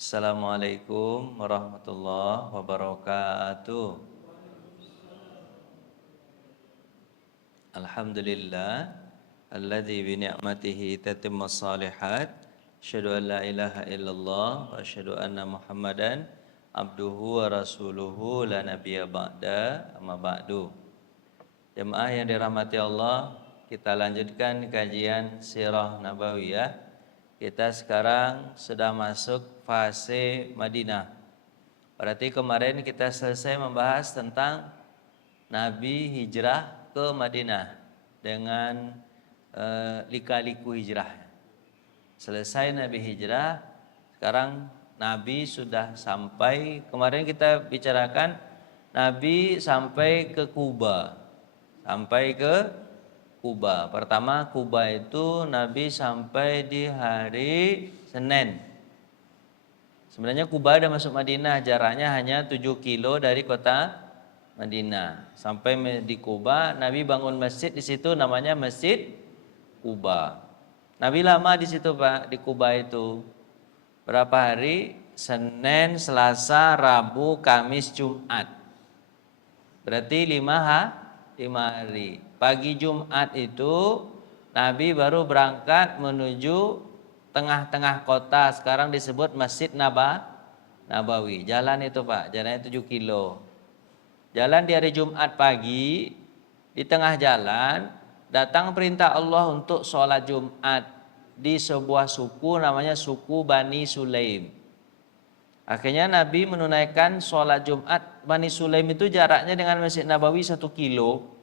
Assalamualaikum warahmatullahi wabarakatuh. Alhamdulillah alladzi bi ni'matihi tatimmus shalihat. Asyhadu an la ilaha illallah wa asyhadu anna Muhammadan abduhu wa rasuluhu la nabiyya ba'da amma ba'du. Jemaah yang dirahmati Allah, kita lanjutkan kajian Sirah Nabawiyah. Kita sekarang sudah masuk fase Madinah. Berarti kemarin kita selesai membahas tentang Nabi hijrah ke Madinah dengan lika-liku hijrah. Selesai Nabi hijrah, sekarang Nabi sudah sampai. Kemarin kita bicarakan Nabi sampai ke Kuba. Sampai ke Kuba. Pertama Kuba itu Nabi sampai di hari Senin. Sebenarnya Kuba ada masuk Madinah, jaraknya hanya 7 kilo dari kota Madinah. Sampai di Kuba, Nabi bangun masjid di situ namanya Masjid Kuba. Nabi lama di situ Pak, di Kuba itu. Berapa hari? Senin, Selasa, Rabu, Kamis, Jumat. Berarti 5 hari. Pagi Jumat itu Nabi baru berangkat menuju tengah-tengah kota, sekarang disebut Masjid Nabawi. Jalan itu Pak, jalannya 7 kilo. Jalan di hari Jumat pagi, di tengah jalan datang perintah Allah untuk sholat Jumat di sebuah suku namanya suku Bani Sulaim. Akhirnya Nabi menunaikan sholat Jumat. Bani Sulaim itu jaraknya dengan Masjid Nabawi 1 kilo.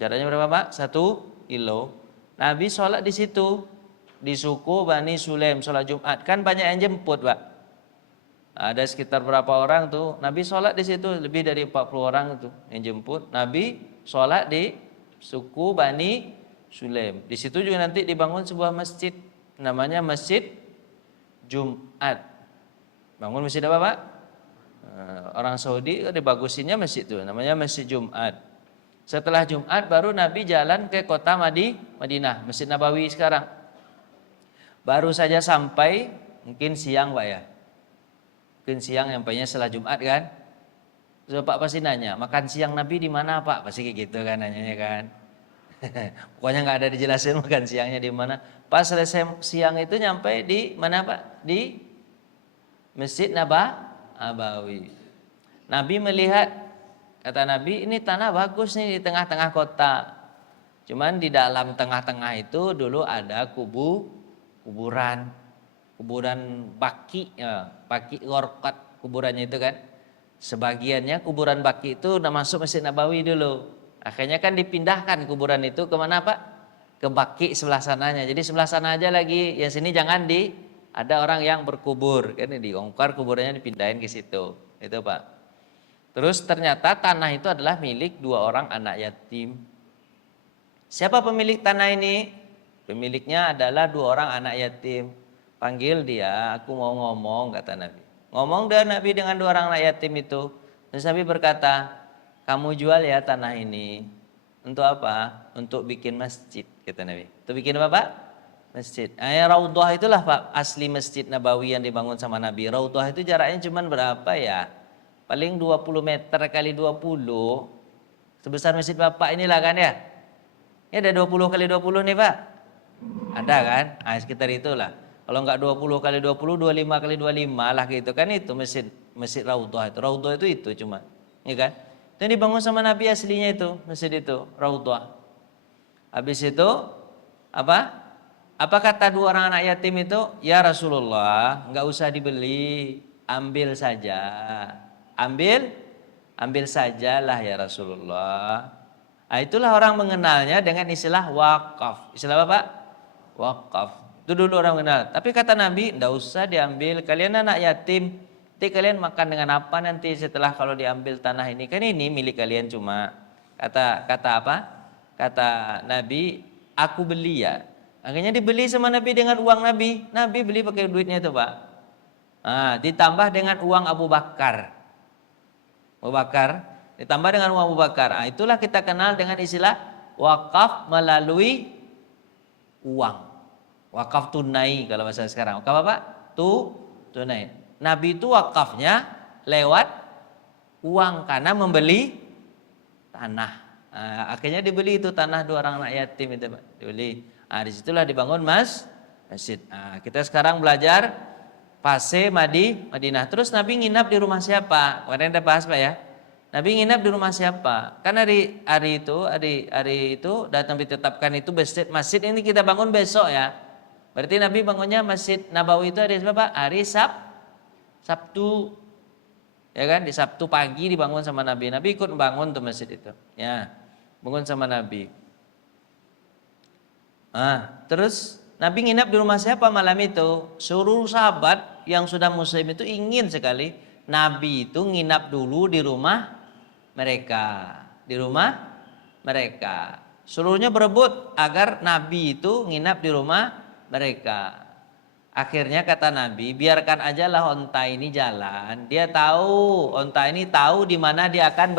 Jaraknya berapa Pak? 1 kilo. Nabi sholat di situ, di suku Bani Sulaim, sholat Jumat. Kan banyak yang jemput Pak. Ada sekitar berapa orang tuh. Nabi sholat di situ, lebih dari 40 orang tuh yang jemput. Nabi sholat di suku Bani Sulaim. Di situ juga nanti dibangun sebuah masjid, namanya Masjid Jumat. Bangun masjid apa Pak? Orang Saudi dibagusinnya masjid itu, namanya Masjid Jumat. Setelah Jumat baru Nabi jalan ke kota Madinah, Masjid Nabawi sekarang. Baru saja sampai, mungkin siang Pak ya. Mungkin siang nyampainya setelah Jumat kan. Terus Pak pasti nanya, makan siang Nabi di mana Pak? Pasti kayak gitu kan nanyanya kan. Pokoknya nggak ada dijelasin makan siangnya di mana. Pas selesai siang itu nyampe di mana Pak? Di Masjid Nabawi. Nabi melihat, kata Nabi, ini tanah bagus nih di tengah-tengah kota. Cuman di dalam tengah-tengah itu dulu ada kuburan Baki, Baki Gorkat kuburannya itu kan. Sebagiannya kuburan Baki itu udah masuk Masjid Nabawi dulu. Akhirnya kan dipindahkan kuburan itu kemana Pak? Ke Baki sebelah sananya. Jadi sebelah sana aja lagi, yang sini jangan ada orang yang berkubur. Kan diongkar kuburannya dipindahin ke situ. Itu Pak. Terus ternyata tanah itu adalah milik 2 orang anak yatim. Siapa pemilik tanah ini? Pemiliknya adalah 2 orang anak yatim. Panggil dia, aku mau ngomong, kata Nabi. Ngomong dengan Nabi dengan 2 orang anak yatim itu. Terus Nabi berkata, kamu jual ya tanah ini. Untuk apa? Untuk bikin masjid, kata Nabi. Untuk bikin apa Pak? Masjid. Raudhah itulah Pak, asli Masjid Nabawi yang dibangun sama Nabi. Raudhah itu jaraknya cuma berapa ya? Paling 20 meter kali 20, sebesar masjid Bapak inilah kan ya. Ini ada 20 kali 20 nih Pak. Ada kan? Sekitar itulah. Kalau enggak 20 kali 20, 25 kali 25 lah gitu kan, itu masjid Raudhah itu. Raudhah itu cuma. Ya kan? Itu yang dibangun sama Nabi aslinya itu, masjid itu, Raudhah. Habis itu apa? Apa kata 2 orang anak yatim itu? Ya Rasulullah, enggak usah dibeli, ambil saja. Ambil sajalah ya Rasulullah. Itulah orang mengenalnya dengan istilah wakaf. Istilah apa Pak? Wakaf. Itu dulu orang mengenal. Tapi kata Nabi, enggak usah diambil. Kalian anak yatim, nanti kalian makan dengan apa nanti setelah kalau diambil tanah ini? Kan ini milik kalian cuma. Kata apa? Kata Nabi, aku beli ya. Akhirnya dibeli sama Nabi dengan uang Nabi. Nabi beli pakai duitnya itu Pak. Ditambah dengan uang Abu Bakar. Ditambah dengan uang Abu Bakar. Itulah kita kenal dengan istilah wakaf melalui uang. Wakaf tunai kalau bahasa sekarang. Wakaf apa? tunai. Nabi itu wakafnya lewat uang karena membeli tanah. Akhirnya dibeli itu tanah 2 orang anak yatim itu, Pak. Dibeli. Disitulah dibangun masjid. Kita sekarang belajar fase Madinah. Terus Nabi nginap di rumah siapa? Kemarin kita bahas, Pak ya. Nabi nginap di rumah siapa? Kan hari itu datang ditetapkan itu masjid ini kita bangun besok ya. Berarti Nabi bangunnya Masjid Nabawi itu hari apa? Hari Sabtu. Ya kan, di Sabtu pagi dibangun sama Nabi. Nabi ikut bangun tuh masjid itu. Ya, bangun sama Nabi. Terus Nabi nginap di rumah siapa malam itu? Seluruh sahabat yang sudah muslim itu ingin sekali Nabi itu nginap dulu di rumah mereka. Di rumah mereka. Seluruhnya berebut agar Nabi itu nginap di rumah mereka. Akhirnya kata Nabi, biarkan ajalah onta ini jalan. Dia tahu, onta ini tahu di mana dia akan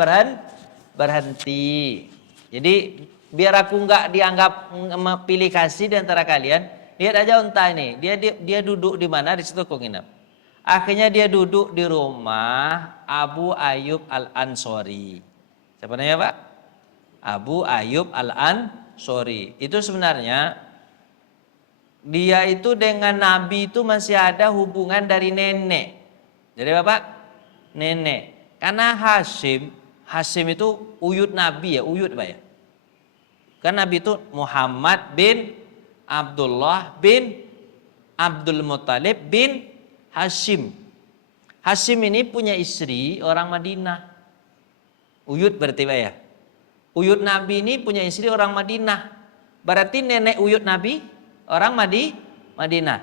berhenti. Jadi biar aku nggak dianggap pilih kasih di antara kalian, lihat aja onta ini. Dia duduk di mana, di situ aku nginap. Akhirnya dia duduk di rumah Abu Ayyub Al-Ansori. Siapa namanya, Pak? Abu Ayyub Al-Ansori. Itu sebenarnya dia itu dengan Nabi itu masih ada hubungan dari nenek. Jadi Bapak, nenek. Karena Hashim itu uyut Nabi ya, uyut Pak ya. Kan Nabi itu Muhammad bin Abdullah bin Abdul Muttalib bin Hashim. Hashim ini punya istri orang Madinah. Uyut berarti Pak ya. Uyut Nabi ini punya istri orang Madinah. Berarti nenek uyut Nabi orang Madinah.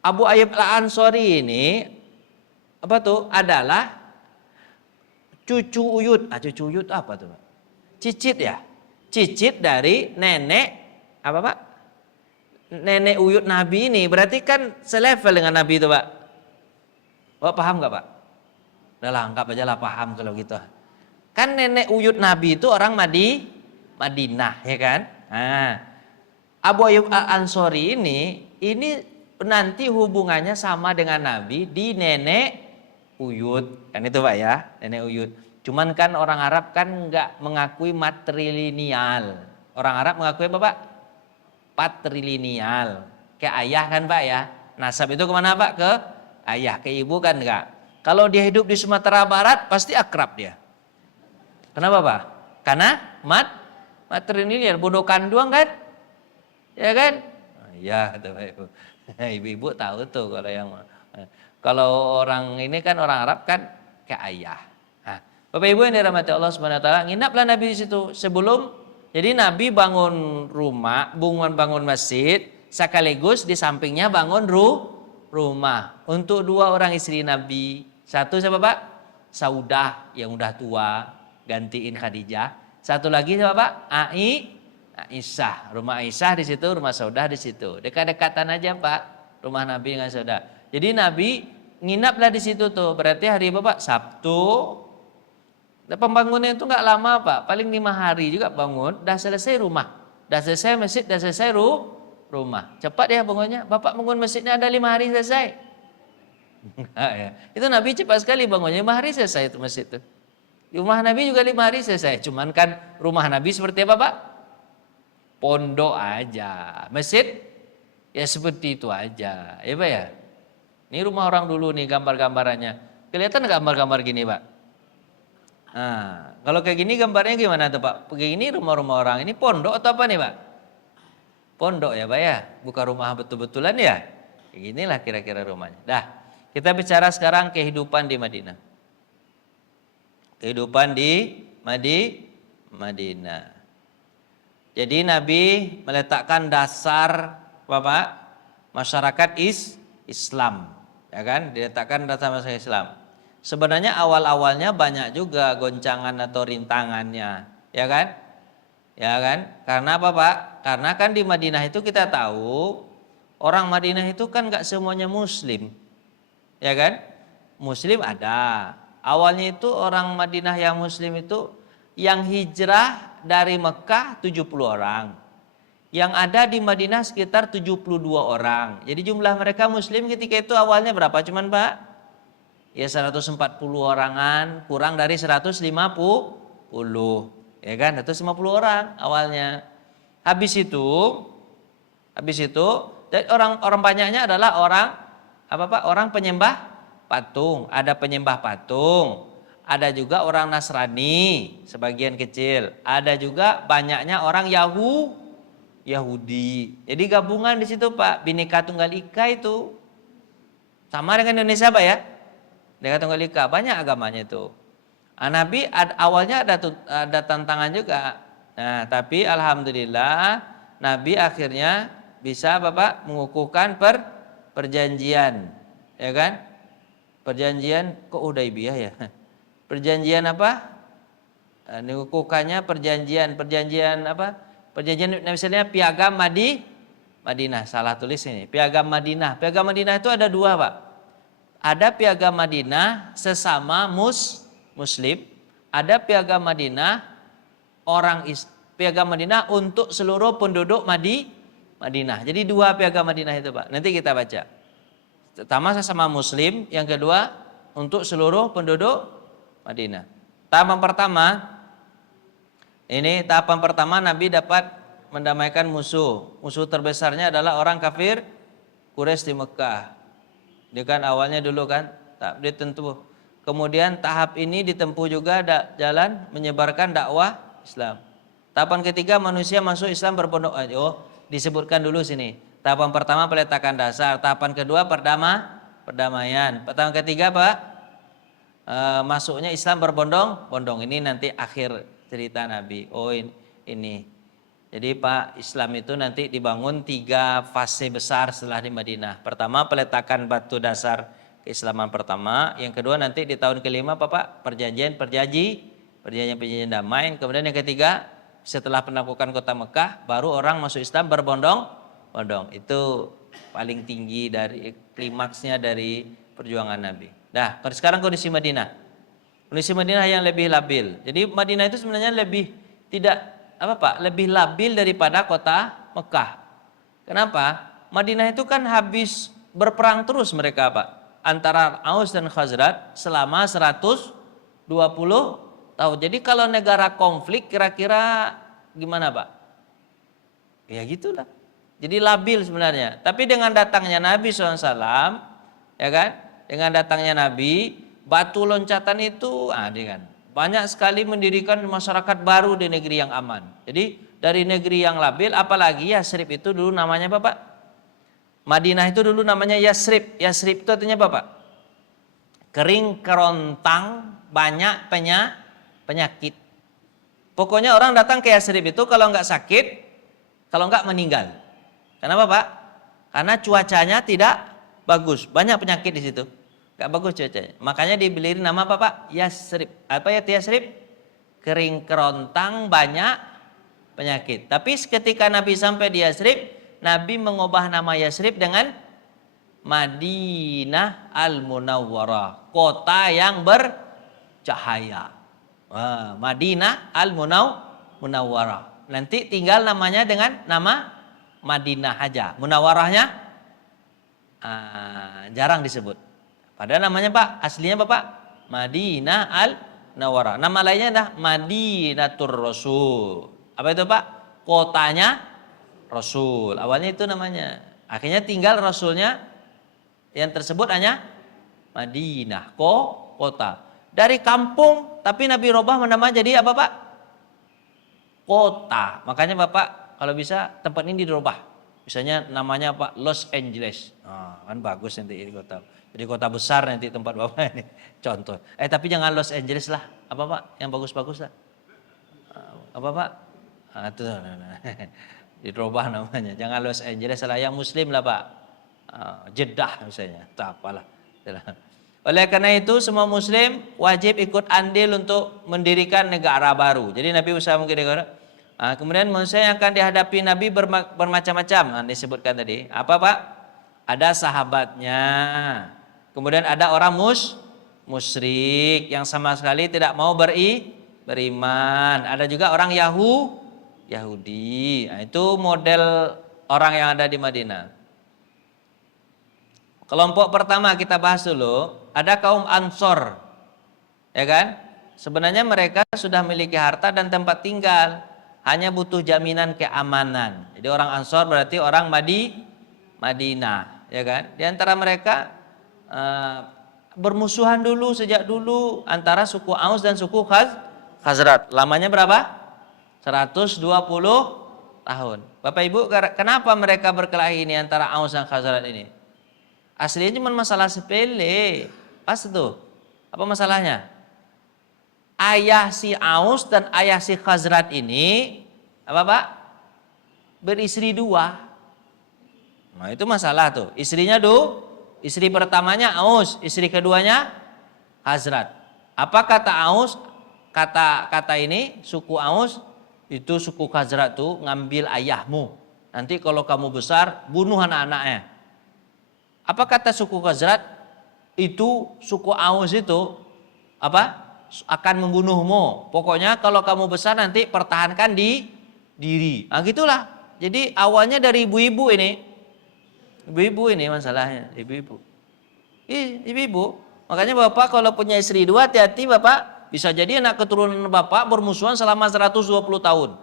Abu Ayyub Al-Ansori ini adalah cucu uyut. Cucu uyut apa tuh, Pak? Cicit ya. Cicit dari nenek apa, Pak? Nenek uyut Nabi ini. Berarti kan selevel dengan Nabi itu, Pak. Bapak paham nggak, Pak? Udah lah, anggap aja lah paham kalau gitu. Kan nenek uyut Nabi itu orang Madinah, ya kan? Abu Ayyub Al-Ansori ini nanti hubungannya sama dengan Nabi di nenek uyut. Kan itu Pak ya, nenek uyut. Cuman kan orang Arab kan nggak mengakui matrilineal. Orang Arab mengakui apa Pak? Patrilineal. Kayak ayah kan Pak ya. Nasab itu kemana Pak? Ke ayah, ke ibu kan enggak. Kalau dia hidup di Sumatera Barat pasti akrab dia. Kenapa Pak? Karena matrilineal, bodoh kanduang kan? Ya kan? Ya, ibu-ibu tahu tuh kalau orang ini kan orang Arab kan kayak ayah. Bapak Ibu yang dirahmati Allah Subhanahu wa taala, nginaplah Nabi di situ jadi Nabi bangun rumah, bangun masjid, sekaligus di sampingnya bangun rumah untuk 2 orang istri Nabi. Satu siapa Pak? Saudah yang udah tua, gantiin Khadijah. Satu lagi siapa Pak? Aisyah, rumah Aisyah di situ, rumah Saudah di situ. Dekat-dekatan aja Pak, rumah Nabi dengan Saudah. Jadi Nabi nginaplah di situ tuh. Berarti hari apa Pak? Sabtu. Pembangunan itu nggak lama Pak, paling 5 hari juga bangun. Dah selesai rumah, dah selesai masjid, dah selesai rumah. Cepat ya bangunnya. Bapak bangun masjidnya ada 5 hari selesai. Ya. Itu Nabi cepat sekali bangunnya, 5 hari selesai itu masjid itu. Rumah Nabi juga 5 hari selesai. Cuman kan rumah Nabi seperti apa Pak? Pondok aja, masjid ya seperti itu aja, ya Pak ya. Ini rumah orang dulu nih gambar-gambarannya. Kelihatan gambar-gambar gini Pak? Kalau kayak gini gambarnya gimana tuh Pak? Kayak gini rumah-rumah orang ini pondok atau apa nih Pak? Pondok ya Pak ya, bukan rumah betul-betulan ya. Kayak ginilah kira-kira rumahnya. Dah, kita bicara sekarang kehidupan di Madinah. Kehidupan di Madinah. Jadi Nabi meletakkan dasar Bapak masyarakat Islam, ya kan? Diletakkan dasar masyarakat Islam. Sebenarnya awal-awalnya banyak juga goncangan atau rintangannya, ya kan? Ya kan? Karena apa Pak? Karena kan di Madinah itu kita tahu orang Madinah itu kan nggak semuanya Muslim, ya kan? Muslim ada. Awalnya itu orang Madinah yang Muslim itu yang hijrah dari Mekah 70 orang. Yang ada di Madinah sekitar 72 orang. Jadi jumlah mereka muslim ketika itu awalnya berapa cuman Pak? Ya 140 orangan, kurang dari 150. Ya kan? 150 orang awalnya. Habis itu orang banyaknya adalah orang apa Pak? Orang penyembah patung. Ada penyembah patung. Ada juga orang Nasrani sebagian kecil. Ada juga banyaknya orang Yahudi. Jadi gabungan di situ Pak. Bhinneka Tunggal Ika itu sama dengan Indonesia Pak ya. Bhinneka Tunggal Ika banyak agamanya itu. Nabi awalnya ada tantangan juga. Nah, tapi alhamdulillah Nabi akhirnya bisa Bapak mengukuhkan perjanjian, ya kan? Perjanjian kok Hudaibiyah ya? Perjanjian apa? Mengukuhkannya perjanjian apa? Perjanjian misalnya Piagam Madinah, salah tulis ini. Piagam Madinah. Piagam Madinah itu ada dua Pak. Ada Piagam Madinah sesama Muslim, ada Piagam Madinah Piagam Madinah untuk seluruh penduduk Madinah. Jadi dua Piagam Madinah itu Pak. Nanti kita baca. Pertama sesama Muslim, yang kedua untuk seluruh penduduk Madinah. Tahapan pertama Nabi dapat mendamaikan musuh. Musuh terbesarnya adalah orang kafir Quraisy di Mekah. Dia kan awalnya dulu kan tak ditempuh. Kemudian tahap ini ditempuh juga jalan menyebarkan dakwah Islam. Tahapan ketiga manusia masuk Islam berbondong-bondong. Disebutkan dulu sini. Tahapan pertama peletakan dasar, tahapan kedua perdamaian. Tahapan ketiga Pak masuknya Islam berbondong-bondong. Ini nanti akhir cerita Nabi. Ini. Jadi Pak, Islam itu nanti dibangun 3 fase besar setelah di Madinah. Pertama peletakan batu dasar keislaman pertama. Yang kedua nanti di tahun kelima Pak perjanjian damai. Kemudian yang ketiga setelah penaklukan kota Mekah baru orang masuk Islam berbondong-bondong. Itu paling tinggi dari klimaksnya dari perjuangan Nabi. Nah, sekarang kondisi Madinah. Kondisi Madinah yang lebih labil. Jadi Madinah itu sebenarnya lebih lebih labil daripada kota Mekah. Kenapa? Madinah itu kan habis berperang terus mereka Pak. Antara Aus dan Khazraj selama 120 tahun. Jadi kalau negara konflik kira-kira gimana Pak? Ya gitulah. Jadi labil sebenarnya. Tapi dengan datangnya Nabi SAW, ya kan? Dengan datangnya Nabi, batu loncatan itu kan banyak sekali mendirikan masyarakat baru di negeri yang aman. Jadi dari negeri yang labil, apalagi Yasrib itu dulu namanya Bapak. Madinah itu dulu namanya Yasrib. Yasrib itu artinya Bapak kering kerontang, banyak penyakit. Pokoknya orang datang ke Yasrib itu kalau nggak sakit, kalau nggak meninggal. Kenapa Pak? Karena cuacanya tidak bagus, banyak penyakit di situ. Gak bagus cuacanya. Makanya dibeliin nama apa Pak? Yasrib. Apa ya Yasrib? Kering kerontang, banyak penyakit. Tapi ketika Nabi sampai di Yasrib, Nabi mengubah nama Yasrib dengan Madinah Al-Munawwarah, kota yang bercahaya. Madinah Al-Munawwarah. Nanti tinggal namanya dengan nama Madinah aja. Munawwarahnya jarang disebut. Padahal namanya Pak, aslinya Bapak Madinah Al-Munawwarah. Nama lainnya adalah Madinatur Rasul. Apa itu Pak? Kotanya Rasul. Awalnya itu namanya. Akhirnya tinggal Rasulnya yang tersebut hanya Madinah, kota. Dari kampung, tapi Nabi robah nama jadi apa Pak? Kota. Makanya Bapak kalau bisa tempat ini dirubah. Misalnya namanya Pak Los Angeles. Kan bagus nanti ini kota. Jadi kota besar nanti tempat Bapak ini. Contoh. Tapi jangan Los Angeles lah. Apa Pak? Yang bagus-bagus lah. Apa Pak? Itu dirubah namanya. Jangan Los Angeles lah. Yang Muslim lah Pak. Jeddah misalnya. Tak apalah. Oleh karena itu semua Muslim wajib ikut andil untuk mendirikan negara baru. Jadi Nabi usaha mendirikan negara. Kemudian manusia yang akan dihadapi Nabi bermacam-macam. Disebutkan tadi. Apa Pak? Ada sahabatnya. Kemudian ada orang musyrik yang sama sekali tidak mau beriman. Ada juga orang Yahudi. Nah, itu model orang yang ada di Madinah. Kelompok pertama kita bahas dulu, ada kaum Ansor. Ya kan? Sebenarnya mereka sudah memiliki harta dan tempat tinggal, hanya butuh jaminan keamanan. Jadi orang Ansor berarti orang Madinah, ya kan? Di antara mereka bermusuhan dulu sejak dulu antara suku Aus dan suku Khazraj. Lamanya berapa? 120 tahun. Bapak Ibu, kenapa mereka berkelahi ini antara Aus dan Khazraj ini? Aslinya cuma masalah sepele. Pas tuh. Apa masalahnya? Ayah si Aus dan ayah si Khazraj ini apa Pak? Beristri dua. Nah itu masalah tuh. Istrinya istri pertamanya Aus, istri keduanya Khazraj. Apa kata Aus? Kata ini suku Aus itu suku Khazraj tuh ngambil ayahmu. Nanti kalau kamu besar bunuh anak-anaknya. Apa kata suku Khazraj? Itu suku Aus itu apa? Akan membunuhmu. Pokoknya kalau kamu besar nanti pertahankan di diri. Nah gitulah. Jadi awalnya dari ibu-ibu ini. Ibu-ibu ini masalahnya, ibu-ibu. Ibu-ibu. Makanya Bapak kalau punya istri dua, hati-hati Bapak. Bisa jadi anak keturunan Bapak bermusuhan selama 120 tahun.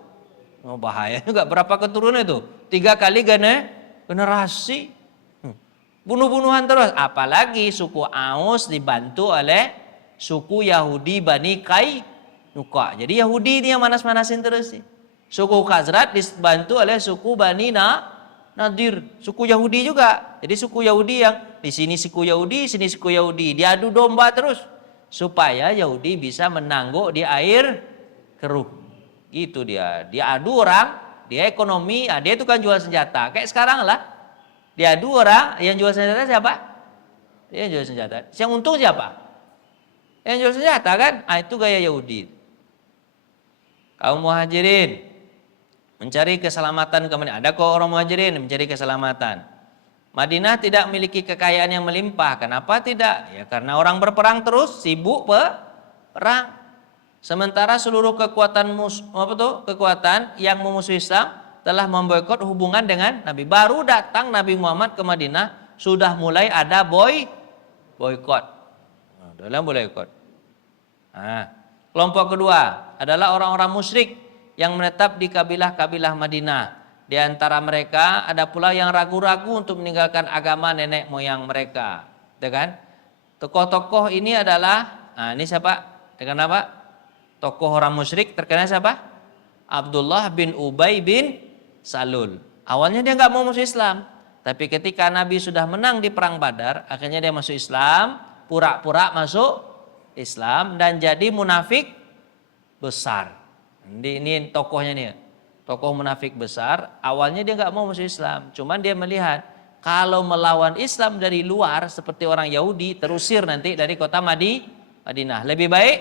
Oh, bahaya juga. Berapa keturunan itu? 3 kali generasi. Bunuh-bunuhan terus. Apalagi suku Aus dibantu oleh suku Yahudi Bani Kainuqa. Jadi Yahudi ini yang manas-manasin terus sih. Suku Khazraj dibantu oleh suku Bani Nadir. Suku Yahudi juga. Jadi suku Yahudi yang di sini suku Yahudi, sini suku Yahudi. Diadu domba terus. Supaya Yahudi bisa menangguk di air keruh. Gitu dia. Dia adu orang, dia ekonomi, dia itu kan jual senjata. Kayak sekarang lah. Diadu orang, yang jual senjata siapa? Dia yang jual senjata. Yang untung siapa? Yang jual senjata kan? Itu gaya Yahudi. Kaum muhajirin mencari keselamatan ke Madinah. Ada kok orang muhajirin mencari keselamatan. Madinah tidak memiliki kekayaan yang melimpah. Kenapa tidak? Ya karena orang berperang terus, sibuk perang. Sementara seluruh kekuatan yang memusuhi Islam telah memboikot hubungan dengan Nabi. Baru datang Nabi Muhammad ke Madinah sudah mulai ada boikot. Dalam boikot. Kelompok kedua adalah orang-orang musyrik yang menetap di kabilah-kabilah Madinah. Di antara mereka ada pula yang ragu-ragu untuk meninggalkan agama nenek moyang mereka. Ya kan? Tokoh-tokoh ini adalah ini siapa? Dengan apa? Tokoh orang musyrik terkenal siapa? Abdullah bin Ubay bin Salul. Awalnya dia nggak mau masuk Islam, tapi ketika Nabi sudah menang di perang Badar, akhirnya dia masuk Islam, pura-pura masuk Islam dan jadi munafik besar. Ini tokohnya nih, tokoh munafik besar. Awalnya dia nggak mau masuk Islam, cuman dia melihat kalau melawan Islam dari luar seperti orang Yahudi terusir nanti dari kota Madinah. Lebih baik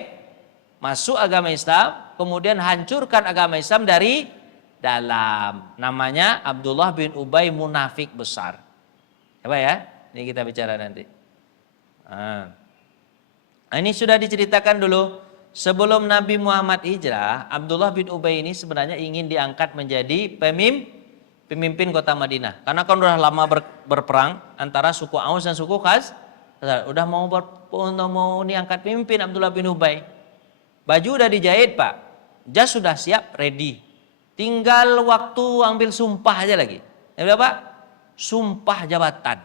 masuk agama Islam, kemudian hancurkan agama Islam dari dalam. Namanya Abdullah bin Ubay munafik besar. Coba ya, ini kita bicara nanti. Ini sudah diceritakan dulu. Sebelum Nabi Muhammad hijrah, Abdullah bin Ubay ini sebenarnya ingin diangkat menjadi pemimpin kota Madinah. Karena kan udah lama berperang antara suku Aus dan suku Khazraj. Udah mau diangkat pemimpin Abdullah bin Ubay. Baju udah dijahit Pak. Jas sudah siap, ready. Tinggal waktu ambil sumpah aja lagi. Ya udah Pak, sumpah jabatan.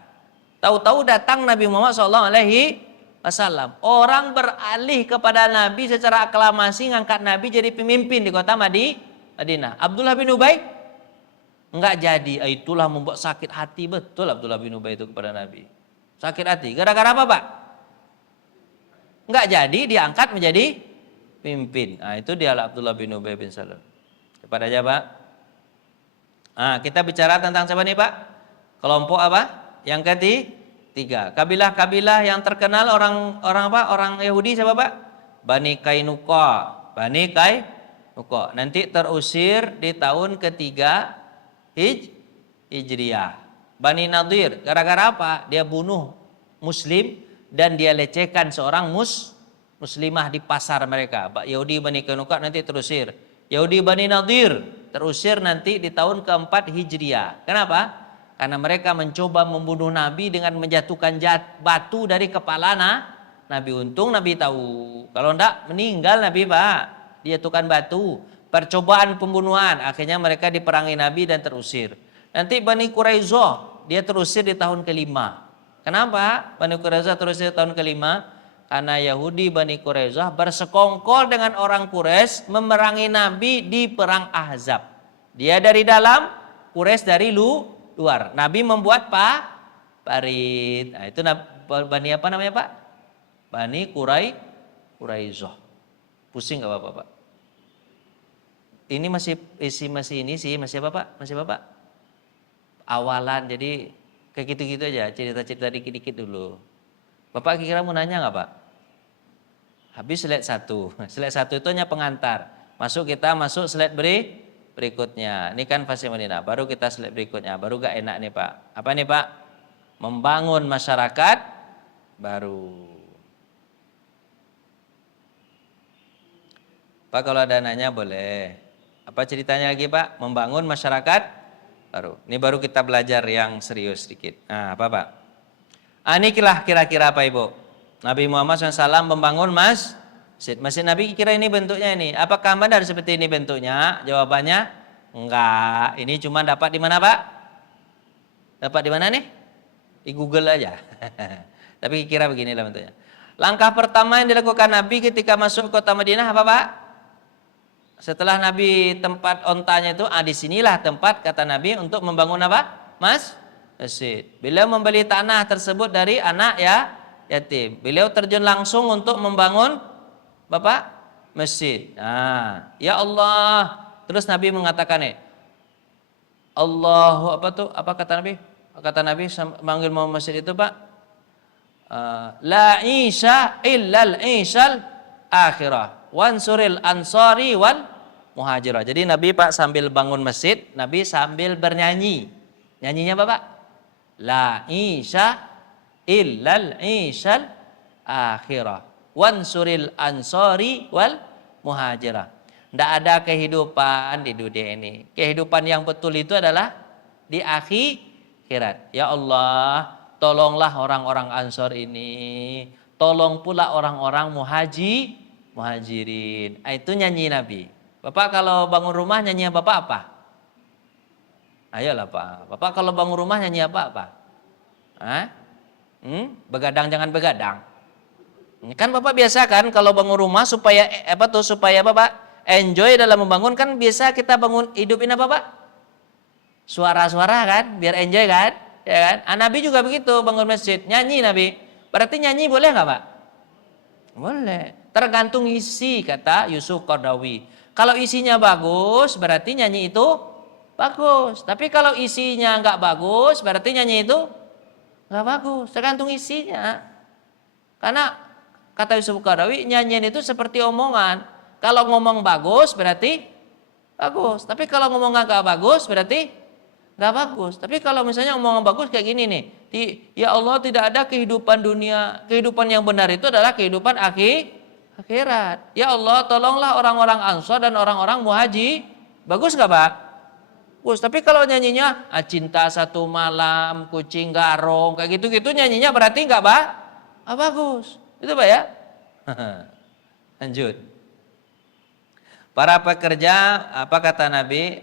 Tahu-tahu datang Nabi Muhammad SAW. Orang beralih kepada Nabi secara aklamasi ngangkat Nabi jadi pemimpin di kota Madinah. Abdullah bin Ubay enggak jadi. Itulah membuat sakit hati betul Abdullah bin Ubay itu kepada Nabi. Sakit hati. Gara-gara apa Pak? Enggak jadi diangkat menjadi pemimpin. Itu dia Abdullah bin Ubay bin Salul. Cepat aja Pak. Kita bicara tentang siapa nih Pak? Kelompok apa? Yang ketiga. Kabilah-kabilah yang terkenal orang apa? Orang Yahudi siapa Pak? Bani Kainuqa. Nanti terusir di tahun ketiga Hijriah. Bani Nadir. Gara-gara apa? Dia bunuh Muslim dan dia lecehkan seorang muslimah di pasar mereka. Yahudi Bani Kainuqa nanti terusir. Yahudi Bani Nadir terusir nanti di tahun keempat Hijriah. Kenapa? Karena mereka mencoba membunuh Nabi dengan menjatuhkan batu dari kepala Nabi. Untung Nabi tahu. Kalau enggak meninggal Nabi, Pak. Dijatuhkan batu. Percobaan pembunuhan. Akhirnya mereka diperangi Nabi dan terusir. Nanti Bani Quraisyah dia terusir di tahun kelima. Kenapa Bani Quraisyah terusir di tahun kelima? Karena Yahudi Bani Quraisyah bersekongkol dengan orang Quraisy memerangi Nabi di perang Ahzab. Dia dari dalam, Quraisy dari luar. Nabi membuat parit. Nah, itu Bani apa namanya, Pak? Bani Quraisyah. Pusing enggak Bapak, Pak? Ini masih apa, Pak? Masih Bapak? Awalan, jadi kayak gitu-gitu aja, cerita-cerita dikit-dikit dulu. Bapak kira mau nanya enggak, Pak? Habis slide 1. Slide 1 itu hanya pengantar. Kita masuk slide berikutnya. Ini kan fase Madinah. Baru kita slide berikutnya. Baru gak enak nih, Pak. Apa nih, Pak? Membangun masyarakat baru. Pak kalau ada nanya boleh. Apa ceritanya lagi, Pak? Membangun masyarakat baru. Ini baru kita belajar yang serius sedikit. Nah, apa, Pak? Ini kira-kira apa, Ibu? Nabi Muhammad SAW membangun masjid Nabi, kira ini bentuknya ini. Apakah benar seperti ini bentuknya? Jawabannya enggak. Ini cuma dapat di mana, Pak? Dapat di mana nih? Di Google aja. Tapi kira beginilah bentuknya. Langkah pertama yang dilakukan Nabi ketika masuk kota Madinah apa, Pak? Setelah Nabi tempat ontanya itu, disinilah tempat kata Nabi untuk membangun apa? Masjid. Beliau membeli tanah tersebut dari anak yatim. Beliau terjun langsung untuk membangun Bapak masjid. Nah, ya Allah. Terus Nabi mengatakan Allahu apa tuh? Apa kata Nabi? Kata Nabi manggil mau masjid itu, Pak. La isya illal isyal akhirah. Wansuril ansari wal muhajirah. Jadi Nabi, Pak, sambil bangun masjid, Nabi sambil bernyanyi. Nyanyinya apa, Pak? La isya illal isyal akhirah. Wansuril ansari wal muhajirah. Tidak ada kehidupan di dunia ini. Kehidupan yang betul itu adalah di akhirat. Ya Allah, tolonglah orang-orang Ansor ini. Tolong pula orang-orang muhajirin. Itu nyanyi Nabi. Bapak kalau bangun rumah nyanyi Bapak apa? Ayolah, Pak. Bapak kalau bangun rumah nyanyi apa? Begadang jangan begadang. Kan Bapak biasa kan kalau bangun rumah supaya Bapak enjoy dalam membangun, kan biasa kita bangun hidupin apa, Pak? Suara-suara kan, biar enjoy kan? Ya kan? Nabi juga begitu bangun masjid, nyanyi Nabi. Berarti nyanyi boleh nggak, Pak? Boleh. Tergantung isi, kata Yusuf Qardawi. Kalau isinya bagus, berarti nyanyi itu bagus. Tapi kalau isinya nggak bagus, berarti nyanyi itu nggak bagus. Tergantung isinya. Karena kata Yusuf Qardawi, nyanyian itu seperti omongan. Kalau ngomong bagus berarti bagus. Tapi kalau ngomong nggak bagus berarti nggak bagus. Tapi kalau misalnya omongan bagus kayak gini nih, ya Allah, tidak ada kehidupan dunia. Kehidupan yang benar itu adalah kehidupan akhirat. Ya Allah, tolonglah orang-orang Ansor dan orang-orang muhajir. Bagus nggak, Pak? Bagus. Tapi kalau nyanyinya cinta satu malam, kucing garong, kayak gitu-gitu nyanyinya berarti nggak, Pak? Bagus. Itu, Pak, ya. Lanjut. Para pekerja, apa kata Nabi?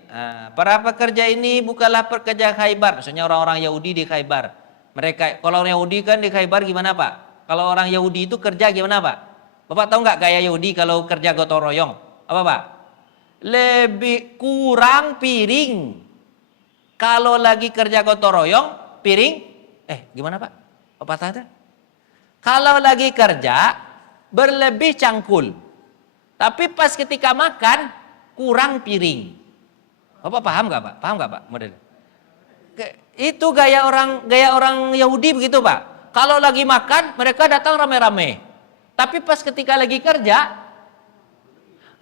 Para pekerja ini bukanlah pekerja Khaybar. Maksudnya orang-orang Yahudi di Khaybar. Mereka, kalau orang Yahudi kan di Khaybar gimana, Pak? Kalau orang Yahudi itu kerja gimana, Pak? Bapak tahu nggak gaya Yahudi kalau kerja gotong royong? Apa, Pak? Lebih kurang piring. Kalau lagi kerja gotong royong, piring. Gimana, Pak? Bapak tahu? Kalau lagi kerja, berlebih cangkul. Tapi pas ketika makan, kurang piring. Bapak paham nggak, Pak? Paham nggak, Pak? Model. Itu gaya orang Yahudi begitu, Pak. Kalau lagi makan, mereka datang rame-rame. Tapi pas ketika lagi kerja,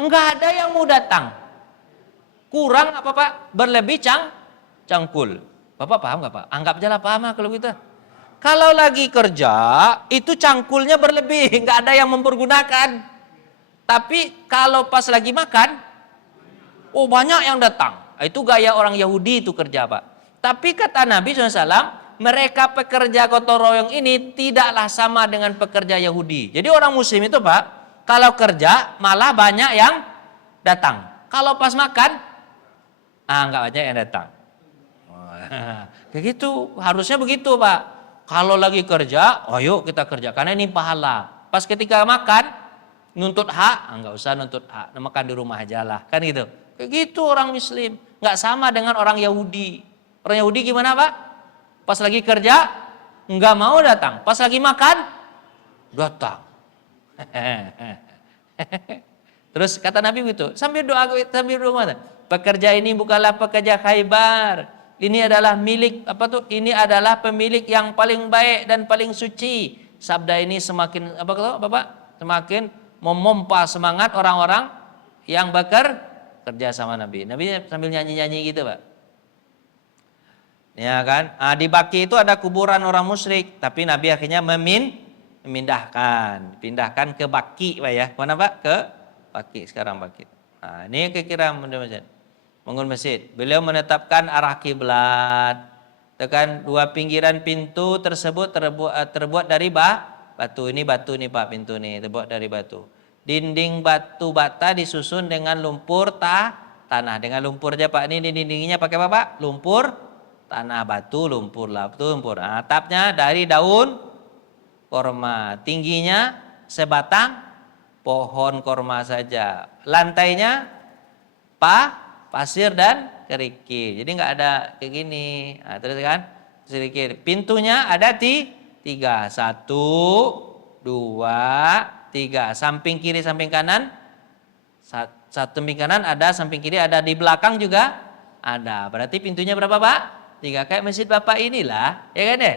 enggak ada yang mau datang. Kurang apa, Pak? Berlebih cangkul. Bapak paham nggak, Pak? Anggap aja lah paham kalau gitu. Kalau lagi kerja, itu cangkulnya berlebih, nggak ada yang mempergunakan. Tapi kalau pas lagi makan, Oh banyak yang datang. Itu gaya orang Yahudi itu kerja Pak. Tapi kata Nabi SAW, mereka pekerja gotong royong ini tidaklah sama dengan pekerja Yahudi. Jadi orang Muslim itu Pak, kalau kerja malah banyak yang datang. Kalau pas makan, nggak banyak yang datang. Kayak gitu, harusnya begitu Pak. Kalau lagi kerja, oh yuk kita kerja karena ini pahala. Pas ketika makan, nuntut hak, nggak usah nuntut hak, makan di rumah aja lah, kan gitu. Kayak gitu orang Muslim, nggak sama dengan orang Yahudi. Orang Yahudi gimana Pak? Pas lagi kerja, nggak mau datang. Pas lagi makan, datang. Terus kata Nabi begitu, sambil doa, pekerja ini bukanlah pekerja Khaybar. Ini adalah milik Ini adalah pemilik yang paling baik dan paling suci. Sabda ini semakin Bapak? Semakin memompa semangat orang-orang yang bekerja sama Nabi. Nabi sambil nyanyi-nyanyi gitu, Pak. Ya kan? Di Baki itu ada kuburan orang musyrik, tapi Nabi akhirnya pindahkan ke Baki, Pak ya. Mana Pak? Ke Baki, sekarang Baki. Ini kira-kira bangun masjid. Beliau menetapkan arah kiblat. Tekan dua pinggiran pintu tersebut terbuat dari batu. Ini batu nih Pak, pintu nih terbuat dari batu. Dinding batu bata disusun dengan lumpur tanah. Dengan lumpur aja Pak. Ini dindingnya pakai apa Pak? Lumpur tanah, batu, lumpur. Atapnya dari daun korma. Tingginya sebatang pohon korma saja. Lantainya pasir dan kerikil. Jadi nggak ada kayak gini. Terus kan kerikil. Pintunya ada tiga. 1, 2, 3. Samping kiri, samping kanan. Samping kanan ada, samping kiri ada, di belakang juga ada. Berarti pintunya berapa Pak? 3. Kayak masjid Bapak inilah, ya kan ya?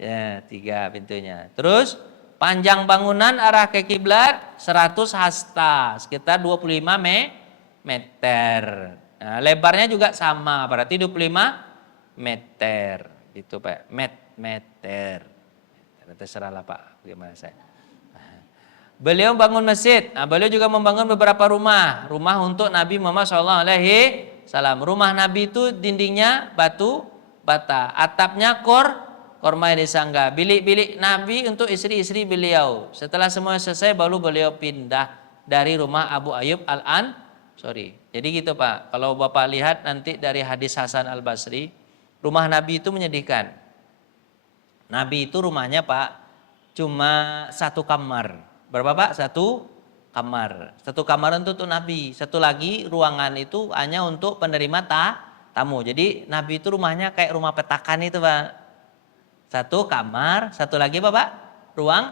Ya 3 pintunya. Terus panjang bangunan arah ke kiblat 100 hasta, sekitar 25 meter. Nah, lebarnya juga sama, berarti 25 meter. Gitu Pak, meter. Terserahlah Pak, bagaimana saya. Beliau bangun masjid. Beliau juga membangun beberapa rumah untuk Nabi Muhammad SAW. Rumah Nabi itu dindingnya batu bata, atapnya korma yang disangga. Bilik-bilik Nabi untuk istri-istri beliau. Setelah semua selesai, baru beliau pindah dari rumah Abu Ayyub Jadi gitu Pak, kalau Bapak lihat nanti dari hadis Hasan Al-Basri, rumah Nabi itu menyedihkan. Nabi itu rumahnya Pak, cuma 1 kamar. Berapa Pak? 1 kamar. 1 kamar untuk Nabi. 1 lagi ruangan itu hanya untuk penerima tamu. Jadi Nabi itu rumahnya kayak rumah petakan itu Pak. 1 kamar, 1 lagi apa Pak? Ruang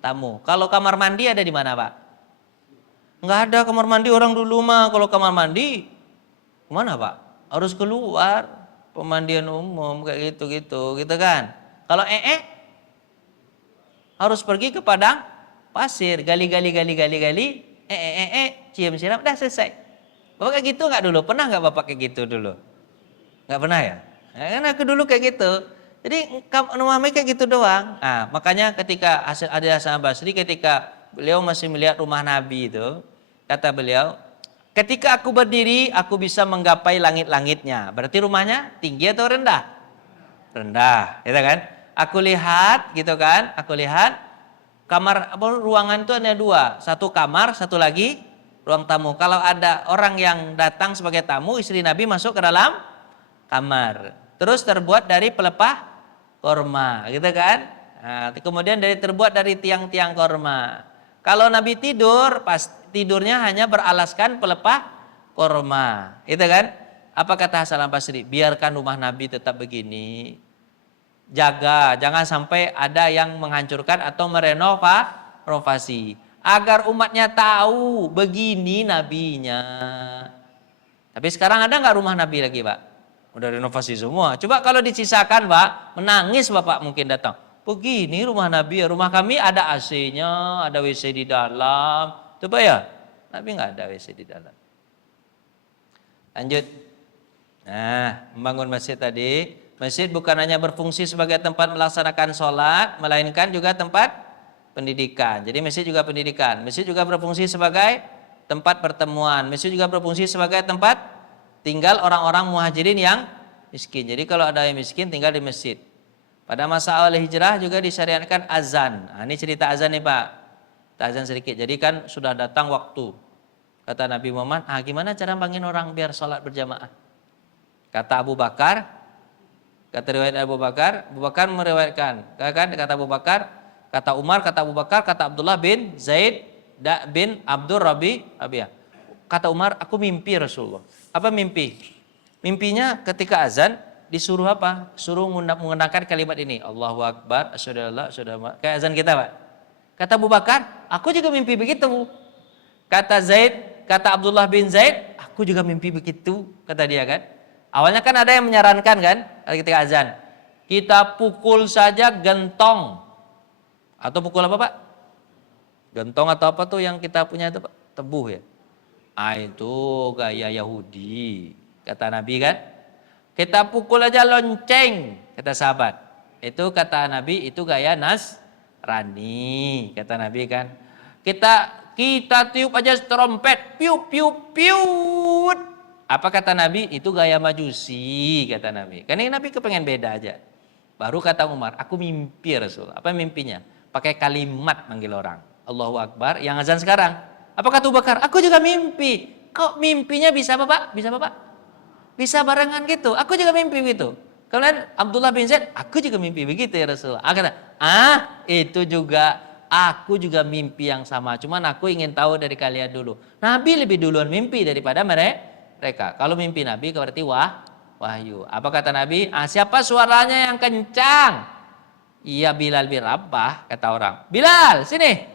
tamu. Kalau kamar mandi ada di mana Pak? Nggak ada kamar mandi orang dulu mah. Kalau kamar mandi kemana Pak? Harus keluar, pemandian umum kayak gitu kan. Kalau harus pergi ke padang pasir, gali, cium siram, udah selesai. Bapak kayak gitu nggak dulu? Pernah nggak Bapak kayak gitu dulu? Nggak pernah ya? Karena aku dulu kayak gitu. Jadi rumah kayak gitu doang. Makanya ketika Hasan Basri, ketika beliau masih melihat rumah Nabi itu, kata beliau, ketika aku berdiri, aku bisa menggapai langit-langitnya. Berarti rumahnya tinggi atau rendah? Rendah, gitu kan? Aku lihat, gitu kan? Ruangan itu ada 2. 1 kamar, 1 lagi ruang tamu. Kalau ada orang yang datang sebagai tamu, istri Nabi masuk ke dalam kamar. Terus terbuat dari pelepah korma, gitu kan? Kemudian terbuat dari tiang-tiang korma. Kalau Nabi tidur, tidurnya hanya beralaskan pelepah korma, gitu kan? Apa kata Hasan Basri? Biarkan rumah Nabi tetap begini. Jaga, jangan sampai ada yang menghancurkan atau merenovasi. Agar umatnya tahu begini nabinya. Tapi sekarang ada nggak rumah Nabi lagi Pak? Udah renovasi semua. Coba kalau disisakan Pak, menangis Bapak mungkin datang. Begini rumah Nabi ya, rumah kami ada AC-nya, ada WC di dalam. Coba ya, Nabi nggak ada WC di dalam. Lanjut. Nah, membangun masjid tadi. Masjid bukan hanya berfungsi sebagai tempat melaksanakan sholat, melainkan juga tempat pendidikan. Jadi masjid juga pendidikan. Masjid juga berfungsi sebagai tempat pertemuan. Masjid juga berfungsi sebagai tempat tinggal orang-orang muhajirin yang miskin. Jadi kalau ada yang miskin tinggal di masjid. Pada masa awal hijrah juga disyariatkan azan. Nah, ini cerita azan nih Pak. Kita azan sedikit. Jadi kan sudah datang waktu. Kata Nabi Muhammad, gimana cara panggil orang biar sholat berjamaah? Kata Abu Bakar, kata riwayat Abu Bakar meriwayatkan. Kata Abu Bakar, kata Umar, kata Abu Bakar, kata Abdullah bin Zaid bin Abdur Rabi'ah. Kata Umar, aku mimpi Rasulullah. Apa mimpi? Mimpinya ketika azan disuruh apa? Suruh menggunakan kalimat ini. Allahu Akbar, asyhadu an la ilaha illallah. Kayak azan kita, Pak. Kata Abu Bakar, aku juga mimpi begitu. Kata Zaid, kata Abdullah bin Zaid, aku juga mimpi begitu, kata dia kan. Awalnya kan ada yang menyarankan kan ketika azan, kita pukul saja gentong. Atau pukul apa Pak? Gentong atau apa tuh yang kita punya itu Pak? Tebuh ya. Itu gaya Yahudi, kata Nabi kan. Kita pukul aja lonceng, kata sahabat. Itu kata Nabi, itu gaya Nasrani, kata Nabi kan. Kita tiup aja trompet, piu piu piu. Apa kata Nabi? Itu gaya Majusi, kata Nabi. Karena Nabi kepengen beda aja. Baru kata Umar, aku mimpi Rasul. Apa mimpinya? Pakai kalimat manggil orang. Allahu Akbar, yang azan sekarang. Apa kata Abu Bakar? Aku juga mimpi. Kok mimpinya bisa apa Pak? Bisa apa Pak? Bisa barengan gitu. Aku juga mimpi begitu. Kemudian Abdullah bin Zaid, aku juga mimpi begitu ya Rasul. Kata, itu juga, aku juga mimpi yang sama. Cuman aku ingin tahu dari kalian dulu. Nabi lebih duluan mimpi daripada mereka. Kalau mimpi Nabi berarti wahyu. Apa kata Nabi? Siapa suaranya yang kencang? Iya Bilal bin Rabah, kata orang. Bilal, sini.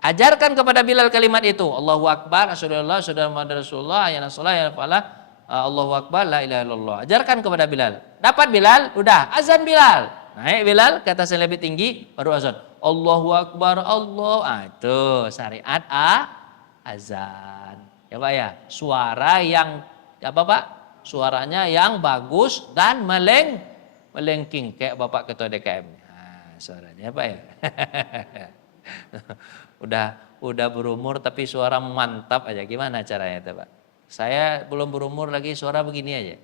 Ajarkan kepada Bilal kalimat itu. Allahu Akbar, asyhadu an la ilaha illallah, Rasulullah, ya nasallah, ya falah. Allahu Akbar, la ilaha illallah. Ajarkan kepada Bilal. Dapat Bilal? Udah, azan Bilal. Naik Bilal ke atas yang lebih tinggi, baru azan. Allahu Akbar, Allah. Itu syariat azan. Ya Pak ya, suara yang apa Pak? Suaranya yang bagus dan melengking kayak Bapak Ketua DKM. Suaranya Pak ya. udah berumur tapi suara mantap aja. Gimana caranya itu Pak? Saya belum berumur lagi suara begini aja.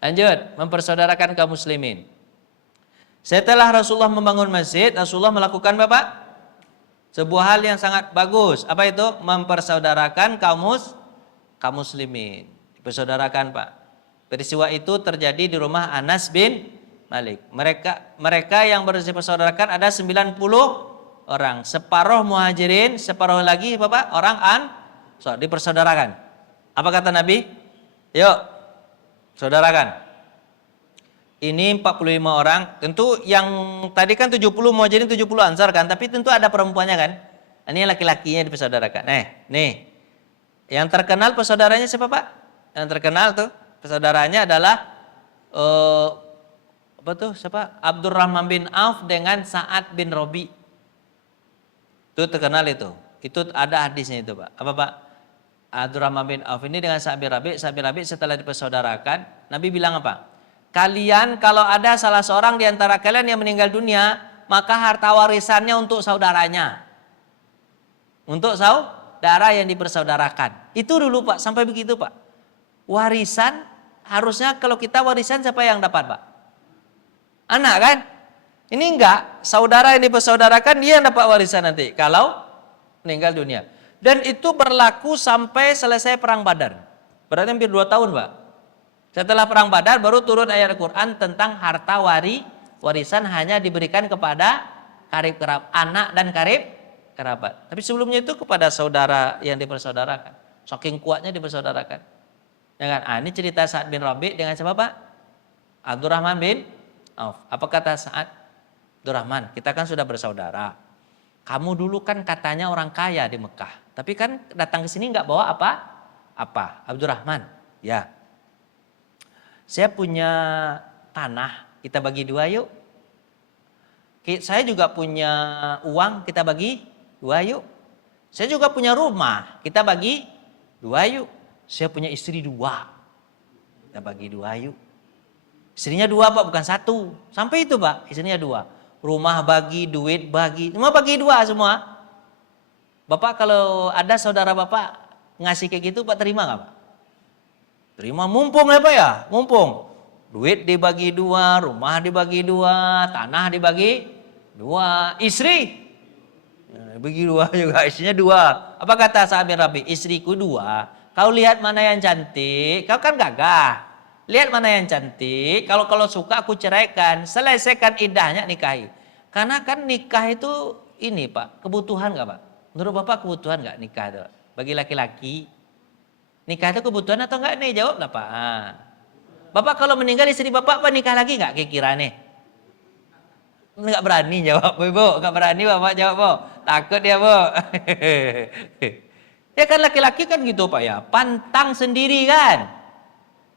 Lanjut, mempersaudarakan kaum muslimin. Setelah Rasulullah membangun masjid, Rasulullah melakukan Bapak sebuah hal yang sangat bagus. Apa itu? Mempersaudarakan kaum muslimin. Dipersaudarakan Pak. Peristiwa itu terjadi di rumah Anas bin Malik. Mereka yang bersaudarakan ada 90 orang. Separuh muhajirin, separuh lagi Bapak orang Ansor. Dipersaudarakan. Apa kata Nabi? Yuk, saudarakan. Ini 45 orang, tentu yang tadi kan 70 muhajirin 70 ansar kan, tapi tentu ada perempuannya kan. Ini laki-lakinya dipersaudarakan. Nih. Yang terkenal persaudaranya siapa Pak? Yang terkenal tuh persaudaranya adalah siapa? Abdurrahman bin Auf dengan Sa'ad bin Robi. Itu terkenal itu. Itu ada hadisnya itu Pak. Apa Pak? Abdurrahman bin Auf ini dengan Sa'ad bin Rabi setelah dipersaudarakan, Nabi bilang apa? Kalian kalau ada salah seorang di antara kalian yang meninggal dunia, maka harta warisannya untuk saudaranya. Untuk saudara yang dipersaudarakan. Itu dulu Pak, sampai begitu Pak. Warisan, harusnya kalau kita warisan siapa yang dapat Pak? Anak kan? Ini enggak, saudara yang dipersaudarakan dia yang dapat warisan nanti. Kalau meninggal dunia. Dan itu berlaku sampai selesai perang Badar. Berarti hampir 2 tahun Pak. Setelah perang Badar baru turun ayat Al-Quran tentang harta warisan hanya diberikan kepada karib kerabat, anak dan karib kerabat. Tapi sebelumnya itu kepada saudara yang dipersaudarakan. Saking kuatnya dipersaudarakan. Ya kan? Ini cerita Sa'ad bin Rabi dengan siapa Pak? Abdurrahman bin Auf. Apa kata Sa'ad? Abdurrahman, kita kan sudah bersaudara. Kamu dulu kan katanya orang kaya di Mekah. Tapi kan datang ke sini nggak bawa apa? Abdurrahman, ya. Saya punya tanah, kita bagi 2 yuk. Saya juga punya uang, kita bagi 2 yuk. Saya juga punya rumah, kita bagi 2 yuk. Saya punya istri 2, kita bagi 2 yuk. Istrinya 2 Pak, bukan 1. Sampai itu Pak, istrinya 2. Rumah bagi, duit bagi, semua bagi 2 semua. Bapak kalau ada saudara Bapak ngasih kayak gitu, Pak terima nggak Pak? Terima, mumpung ya Pak ya, mumpung. Duit dibagi dua, rumah dibagi dua, tanah dibagi dua, istri bagi dua juga, istrinya dua. Apa kata Sa'ad bin Rabi? Istriku dua. Kau lihat mana yang cantik, kau kan gagah. Lihat mana yang cantik, kalau suka aku ceraikan, selesaikan iddahnya nikahi. Karena kan nikah itu ini Pak, kebutuhan nggak Pak? Menurut Bapak kebutuhan nggak nikah itu? Bagi laki-laki, nikah itu kebutuhan atau enggak nih? Jawablah Pak. Bapak kalau meninggal istri Bapak nikah lagi nggak kira-kira nih? Nggak berani jawab Ibu, nggak berani Bapak jawab Bu. Takut dia Bu. Ya kan laki-laki kan gitu Pak ya, pantang sendiri kan.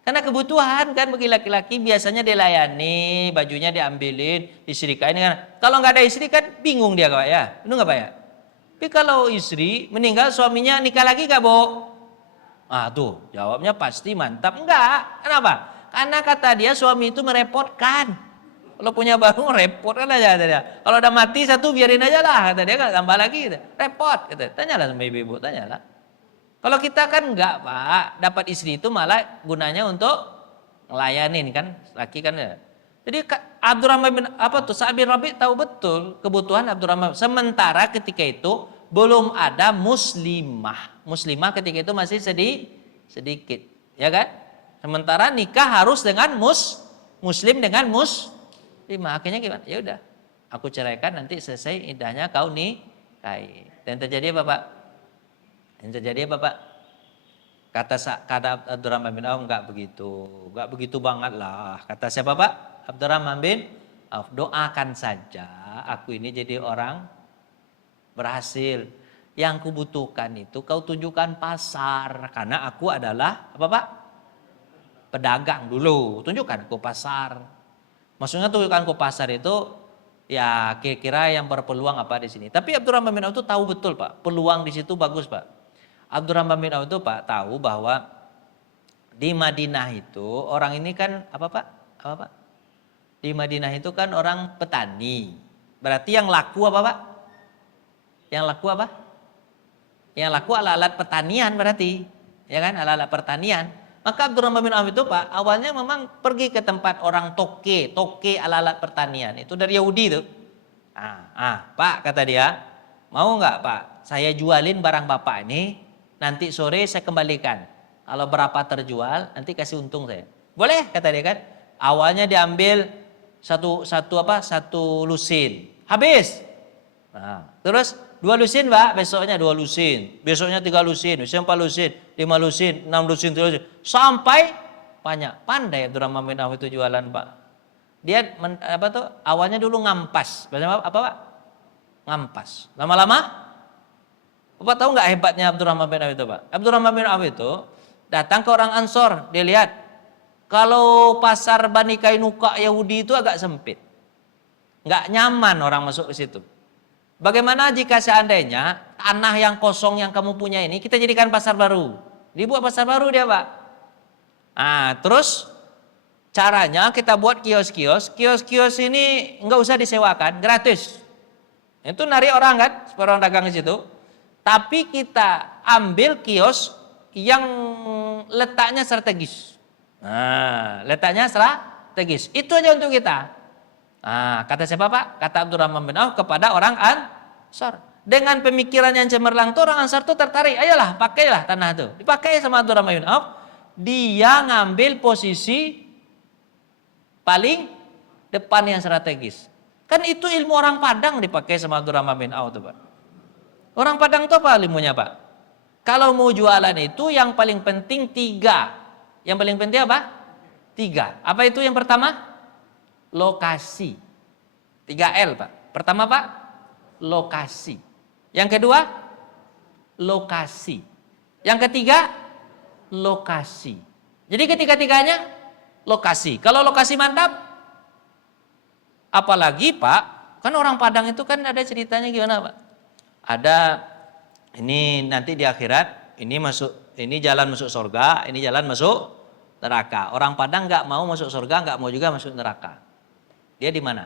Karena kebutuhan kan bagi laki-laki biasanya dilayani, bajunya diambilin, diserikain kan. Kalau nggak ada istri kan bingung dia Pak ya. Itu nggak Pak ya? Tapi kalau istri meninggal suaminya nikah lagi nggak Bu? Ah tuh jawabnya pasti mantap. Enggak. Kenapa? Karena kata dia suami itu merepotkan. Kalau punya baru repot kan aja kata dia. Kalau udah mati satu biarin aja lah kata dia, kan tambah lagi gitu. Repot kata. Tanyalah sama ibu-ibu, tanyalah. Kalau kita kan enggak Pak, dapat istri itu malah gunanya untuk ngelayanin kan, laki kan ya. Jadi Abdurrahman bin Sa'ad bin Rabi tahu betul kebutuhan Abdurrahman. Sementara ketika itu belum ada muslimah. Muslimah ketika itu masih sedikit, ya kan? Sementara nikah harus dengan muslim dengan muslimah. Akhirnya gimana? Ya udah, aku ceraikan nanti selesai iddahnya kau nikahi. Dan terjadi apa Pak? Yang terjadi apa Pak? Kata Abdurrahman bin Auf, enggak begitu banget lah. Kata siapa Pak? Abdurrahman bin Auf, doakan saja aku ini jadi orang berhasil. Yang kubutuhkan itu kau tunjukkan pasar, karena aku adalah apa Pak? Pedagang dulu, tunjukkan aku pasar. Maksudnya tunjukkan aku pasar itu ya kira-kira yang berpeluang apa di sini. Tapi Abdurrahman bin Auf itu tahu betul Pak, peluang di situ bagus Pak. Abdurrahman bin Auf itu Pak tahu bahwa di Madinah itu orang ini kan apa Pak? Apa Pak? Di Madinah itu kan orang petani. Berarti yang laku apa Pak? Yang laku apa? Yang laku alat-alat pertanian berarti. Ya kan? Alat-alat pertanian. Maka Abdurrahman bin Auf itu Pak awalnya memang pergi ke tempat orang toke alat-alat pertanian. Itu dari Yahudi itu. Pak kata dia, mau nggak Pak? Saya jualin barang Bapak ini. Nanti sore saya kembalikan. Kalau berapa terjual, nanti kasih untung saya. Boleh kata dia kan. Awalnya diambil satu lusin. Habis. Terus 2 lusin Pak, besoknya 2 lusin. Besoknya 3 lusin, besoknya 4 lusin, 5 lusin, 6 lusin, 7 lusin. Sampai banyak. Pandai Abdurrahman bin Auf itu jualan Pak. Dia awalnya dulu ngampas. Apa Pak? Ngampas. Lama-lama Bapak tahu nggak hebatnya Abdurrahman bin Auf itu Pak? Abdurrahman bin Auf itu datang ke orang Ansor, dia lihat kalau pasar Bani Kainuka Yahudi itu agak sempit, nggak nyaman orang masuk ke situ. Bagaimana jika seandainya tanah yang kosong yang kamu punya ini kita jadikan pasar baru? Dibuat pasar baru dia Pak. Terus caranya kita buat kios-kios ini nggak usah disewakan, gratis. Itu narik orang kan, orang dagang di situ. Tapi kita ambil kios yang letaknya strategis. Letaknya strategis. Itu aja untuk kita. Kata siapa Pak? Kata Abdurrahman bin Auf kepada orang Ansar. Dengan pemikiran yang cemerlang itu orang Ansar itu tertarik. Ayolah pakailah tanah itu. Dipakai sama Abdurrahman bin Auf. Dia ngambil posisi paling depan yang strategis. Kan itu ilmu orang Padang dipakai sama Abdurrahman bin Auf itu Pak. Orang Padang itu apa ilmunya Pak? Kalau mau jualan itu yang paling penting 3. Yang paling penting apa? 3. Apa itu yang pertama? Lokasi. 3L Pak. Pertama Pak? Lokasi. Yang kedua? Lokasi. Yang ketiga? Lokasi. Jadi ketiga-tiganya lokasi. Kalau lokasi mantap, apalagi Pak, kan orang Padang itu kan ada ceritanya gimana Pak? Ada ini nanti di akhirat ini jalan masuk surga, ini jalan masuk neraka. Orang Padang nggak mau masuk surga, nggak mau juga masuk neraka. Dia di mana?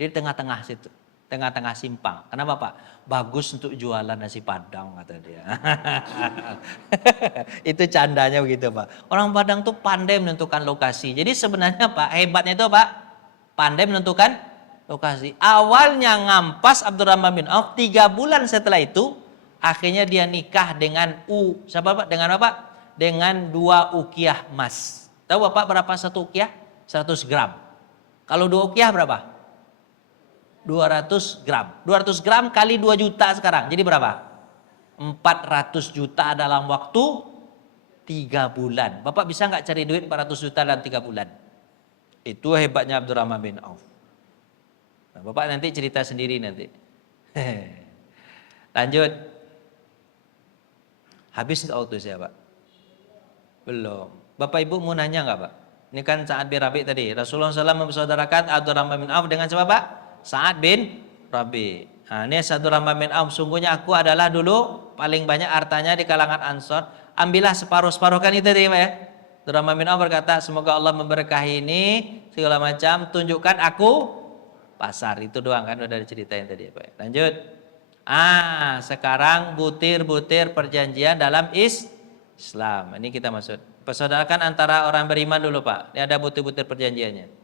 Dia di tengah-tengah situ. tengah-tengah simpang. Kenapa Pak? Bagus untuk jualan nasi Padang kata dia. Itu candanya begitu Pak. Orang Padang tuh pandai menentukan lokasi. Jadi sebenarnya Pak, hebatnya itu Pak, pandai menentukan lokasi. Awalnya ngampas Abdurrahman bin Auf, 3 bulan setelah itu akhirnya dia nikah dengan siapa Pak? Dengan apa? Dengan 2 ukiah emas. Tahu Bapak berapa 1 ukiah? 100 gram. Kalau 2 ukiah berapa? 200 gram. 200 gram kali 2 juta sekarang. Jadi berapa? 400 juta dalam waktu 3 bulan. Bapak bisa nggak cari duit 400 juta dalam 3 bulan? Itu hebatnya Abdurrahman bin Auf. Nah, Bapak nanti cerita sendiri nanti. Lanjut. Habis nggak waktu saya Pak? Belum. Bapak Ibu mau nanya nggak Pak? Ini kan Sa'ad bin Rabi tadi. Rasulullah SAW mempersaudarakan Abdurrahman bin Auf dengan siapa Pak? Sa'ad bin Rabi. Nah, ini Abdurrahman bin Auf. Sungguhnya aku adalah dulu paling banyak hartanya di kalangan Ansor. Ambillah separuh-separuh kan itu tadi Pak ya. Abdurrahman bin Auf berkata, semoga Allah memberkahi ini segala macam. Tunjukkan aku pasar. Itu doang kan udah diceritain tadi ya Pak. Lanjut. Sekarang butir-butir perjanjian dalam Islam. Ini kita maksud. Persaudarakan antara orang beriman dulu Pak. Ini ada butir-butir perjanjiannya.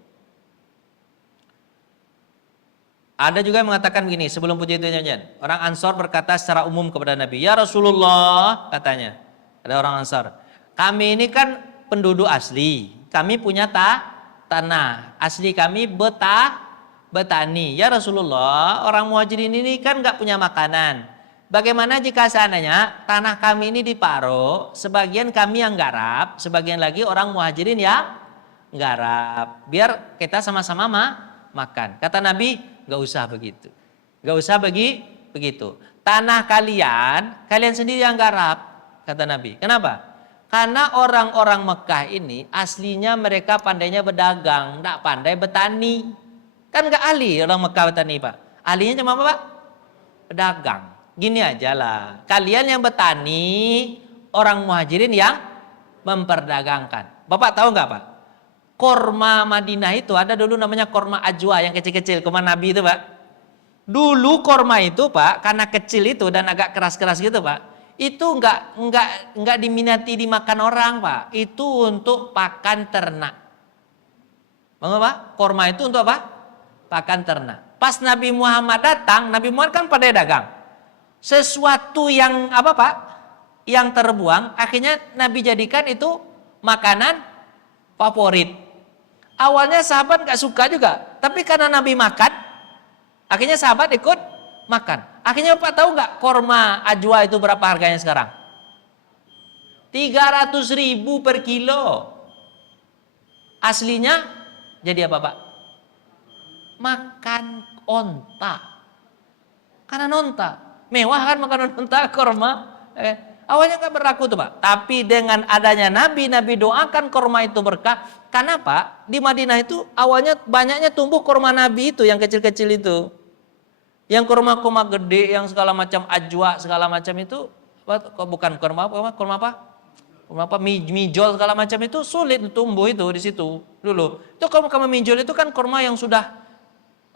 Ada juga yang mengatakan begini sebelum perjanjian. Orang Ansor berkata secara umum kepada Nabi, ya Rasulullah katanya. Ada orang Ansor. Kami ini kan penduduk asli. Kami punya tanah. Asli kami betani. Ya Rasulullah, orang muhajirin ini kan nggak punya makanan. Bagaimana jika seandainya tanah kami ini diparuh, sebagian kami yang garap, sebagian lagi orang muhajirin yang garap. Biar kita sama-sama makan. Kata Nabi, nggak usah begitu. Nggak usah begitu. Tanah kalian sendiri yang garap, kata Nabi. Kenapa? Karena orang-orang Mekah ini aslinya mereka pandainya berdagang, nggak pandai betani. Kan nggak ahli orang Mekah betani Pak. Ahlinya cuma apa Pak? Pedagang. Gini aja lah. Kalian yang betani, orang muhajirin yang memperdagangkan. Bapak tahu nggak Pak? Korma Madinah itu ada dulu namanya korma ajwa yang kecil-kecil, korma Nabi itu Pak. Dulu korma itu Pak, karena kecil itu dan agak keras-keras gitu Pak, itu nggak diminati dimakan orang Pak. Itu untuk pakan ternak. Bang Pak, korma itu untuk apa? Pakan ternak. Pas Nabi Muhammad datang, Nabi Muhammad kan pada dagang. Sesuatu yang apa Pak? Yang terbuang, akhirnya Nabi jadikan itu makanan favorit. Awalnya sahabat gak suka juga, tapi karena Nabi makan, akhirnya sahabat ikut makan. Akhirnya Bapak tahu nggak korma ajwa itu berapa harganya sekarang? 300.000 per kilo. Aslinya jadi apa Pak? Makan onta. Karena onta. Mewah kan makanan onta, korma. Awalnya nggak berlaku tuh Pak. Tapi dengan adanya Nabi doakan korma itu berkah. Karena Pak, di Madinah itu awalnya banyaknya tumbuh korma Nabi itu yang kecil-kecil itu. Yang korma-korma gede, yang segala macam ajwa, segala macam itu. Bukan korma apa? Korma apa? Mijol segala macam itu sulit tumbuh itu di situ dulu. Itu korma mijol itu kan korma yang sudah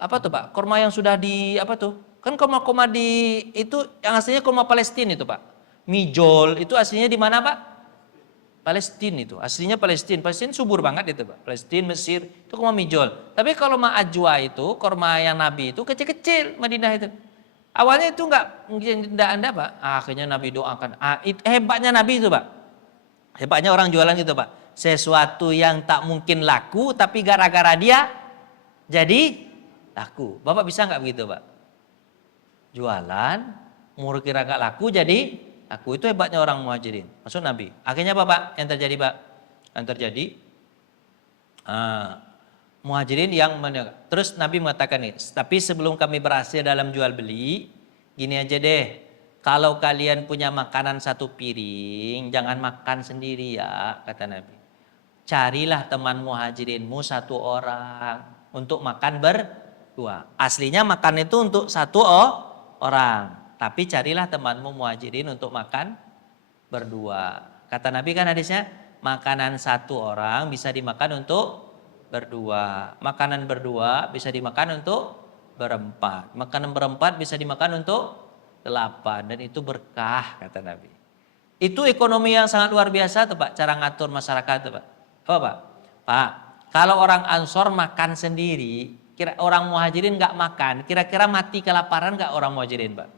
apa tuh Pak? Korma yang sudah di apa tuh? Kan korma di itu yang aslinya korma Palestina itu Pak. Mijol itu aslinya di mana Pak? Palestina itu. Aslinya Palestina. Palestina subur banget itu Pak. Palestina, Mesir itu korma mijol. Tapi kalau korma ajwa itu, korma yang Nabi itu kecil-kecil Madinah itu. Awalnya itu enggak ada Pak. Akhirnya Nabi doakan. Hebatnya Nabi itu Pak. Hebatnya orang jualan gitu Pak. Sesuatu yang tak mungkin laku tapi gara-gara dia jadi laku. Bapak bisa nggak begitu Pak? Jualan, umur kira nggak laku jadi laku. Itu hebatnya orang muhajirin. Maksud Nabi. Akhirnya apa Pak? Yang terjadi Pak? Yang terjadi muhajirin yang terus Nabi mengatakan nih. Tapi sebelum kami berhasil dalam jual beli, gini aja deh. Kalau kalian punya makanan 1 piring, jangan makan sendiri ya, kata Nabi. Carilah teman muhajirinmu 1 orang untuk makan berdua. Aslinya makan itu untuk 1 orang. Tapi carilah temanmu muhajirin untuk makan berdua. Kata Nabi kan hadisnya, makanan 1 orang bisa dimakan untuk berdua. Makanan berdua bisa dimakan untuk berempat. Makanan berempat bisa dimakan untuk 8 dan itu berkah kata Nabi. Itu ekonomi yang sangat luar biasa tuh Pak, cara ngatur masyarakat tuh Pak. Apa Pak? Pak, kalau orang Ansor makan sendiri, kira orang Muhajirin nggak makan, kira-kira mati kelaparan nggak orang Muhajirin Pak?